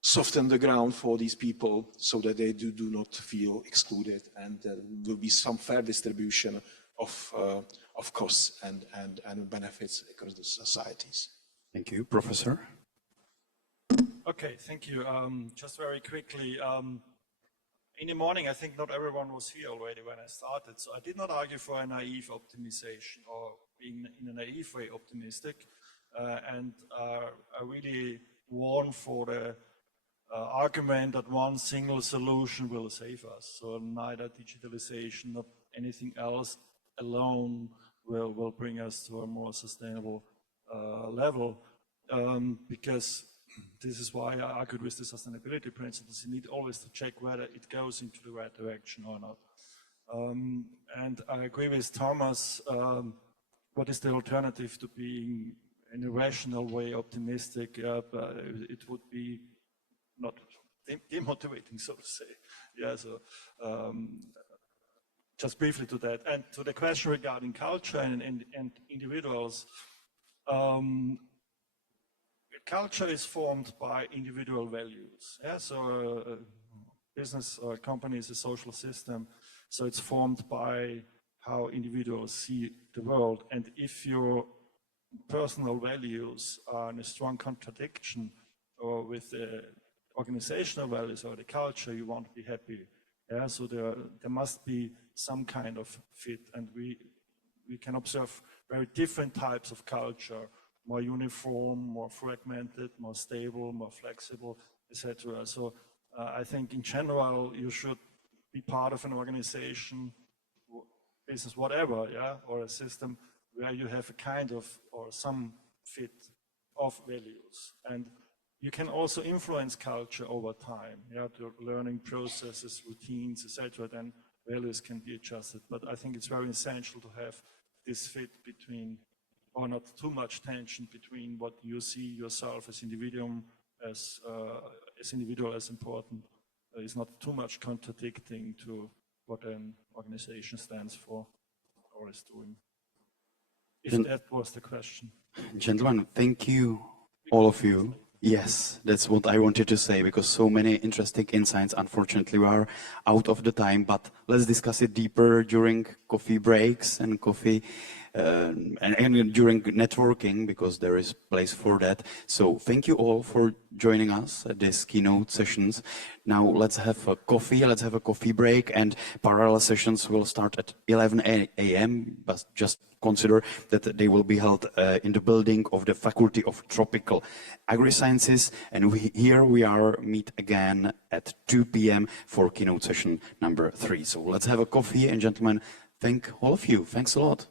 soften the ground for these people so that they do not feel excluded, and there will be some fair distribution of costs and benefits across the societies. Thank you, Professor. Okay, thank you. Just very quickly, in the morning, I think not everyone was here already when I started, so I did not argue for a naive optimization or being in a naive way optimistic, and I really warn for the argument that one single solution will save us. So neither digitalization nor anything else alone will bring us to a more sustainable level, because this is why I argued with the sustainability principles. You need always to check whether it goes into the right direction or not. And I agree with Thomas. What is the alternative to being in a rational way optimistic? It would be not demotivating, so to say. Yeah, so just briefly to that. And to the question regarding culture and individuals, culture is formed by individual values. Yeah, so business or company is a social system, so it's formed by how individuals see the world. And if your personal values are in a strong contradiction or with the organizational values or the culture, you won't be happy. Yeah, so there must be some kind of fit, and we can observe very different types of culture, more uniform, more fragmented, more stable, more flexible, etc. So I think in general you should be part of an organization, business, whatever, yeah, or a system where you have a kind of or some fit of values. And you can also influence culture over time, yeah, to learning processes, routines, etc. Then values can be adjusted. But I think it's very essential to have this fit between, or not too much tension between what you see yourself as individual as important. It's not too much contradicting to what an organization stands for or is doing. If that was the question. Gentlemen, thank you, all of you. Yes, that's what I wanted to say, because so many interesting insights. Unfortunately, we are out of the time, but let's discuss it deeper during coffee breaks and coffee and during networking, because there is place for that. So thank you all for joining us at this keynote sessions. Now let's have a coffee break, and parallel sessions will start at 11 a.m. But just consider that they will be held in the building of the Faculty of Tropical Agri-Sciences, and here we meet again at 2 p.m. for keynote session number 3. So let's have a coffee, and gentlemen, thank all of you. Thanks a lot.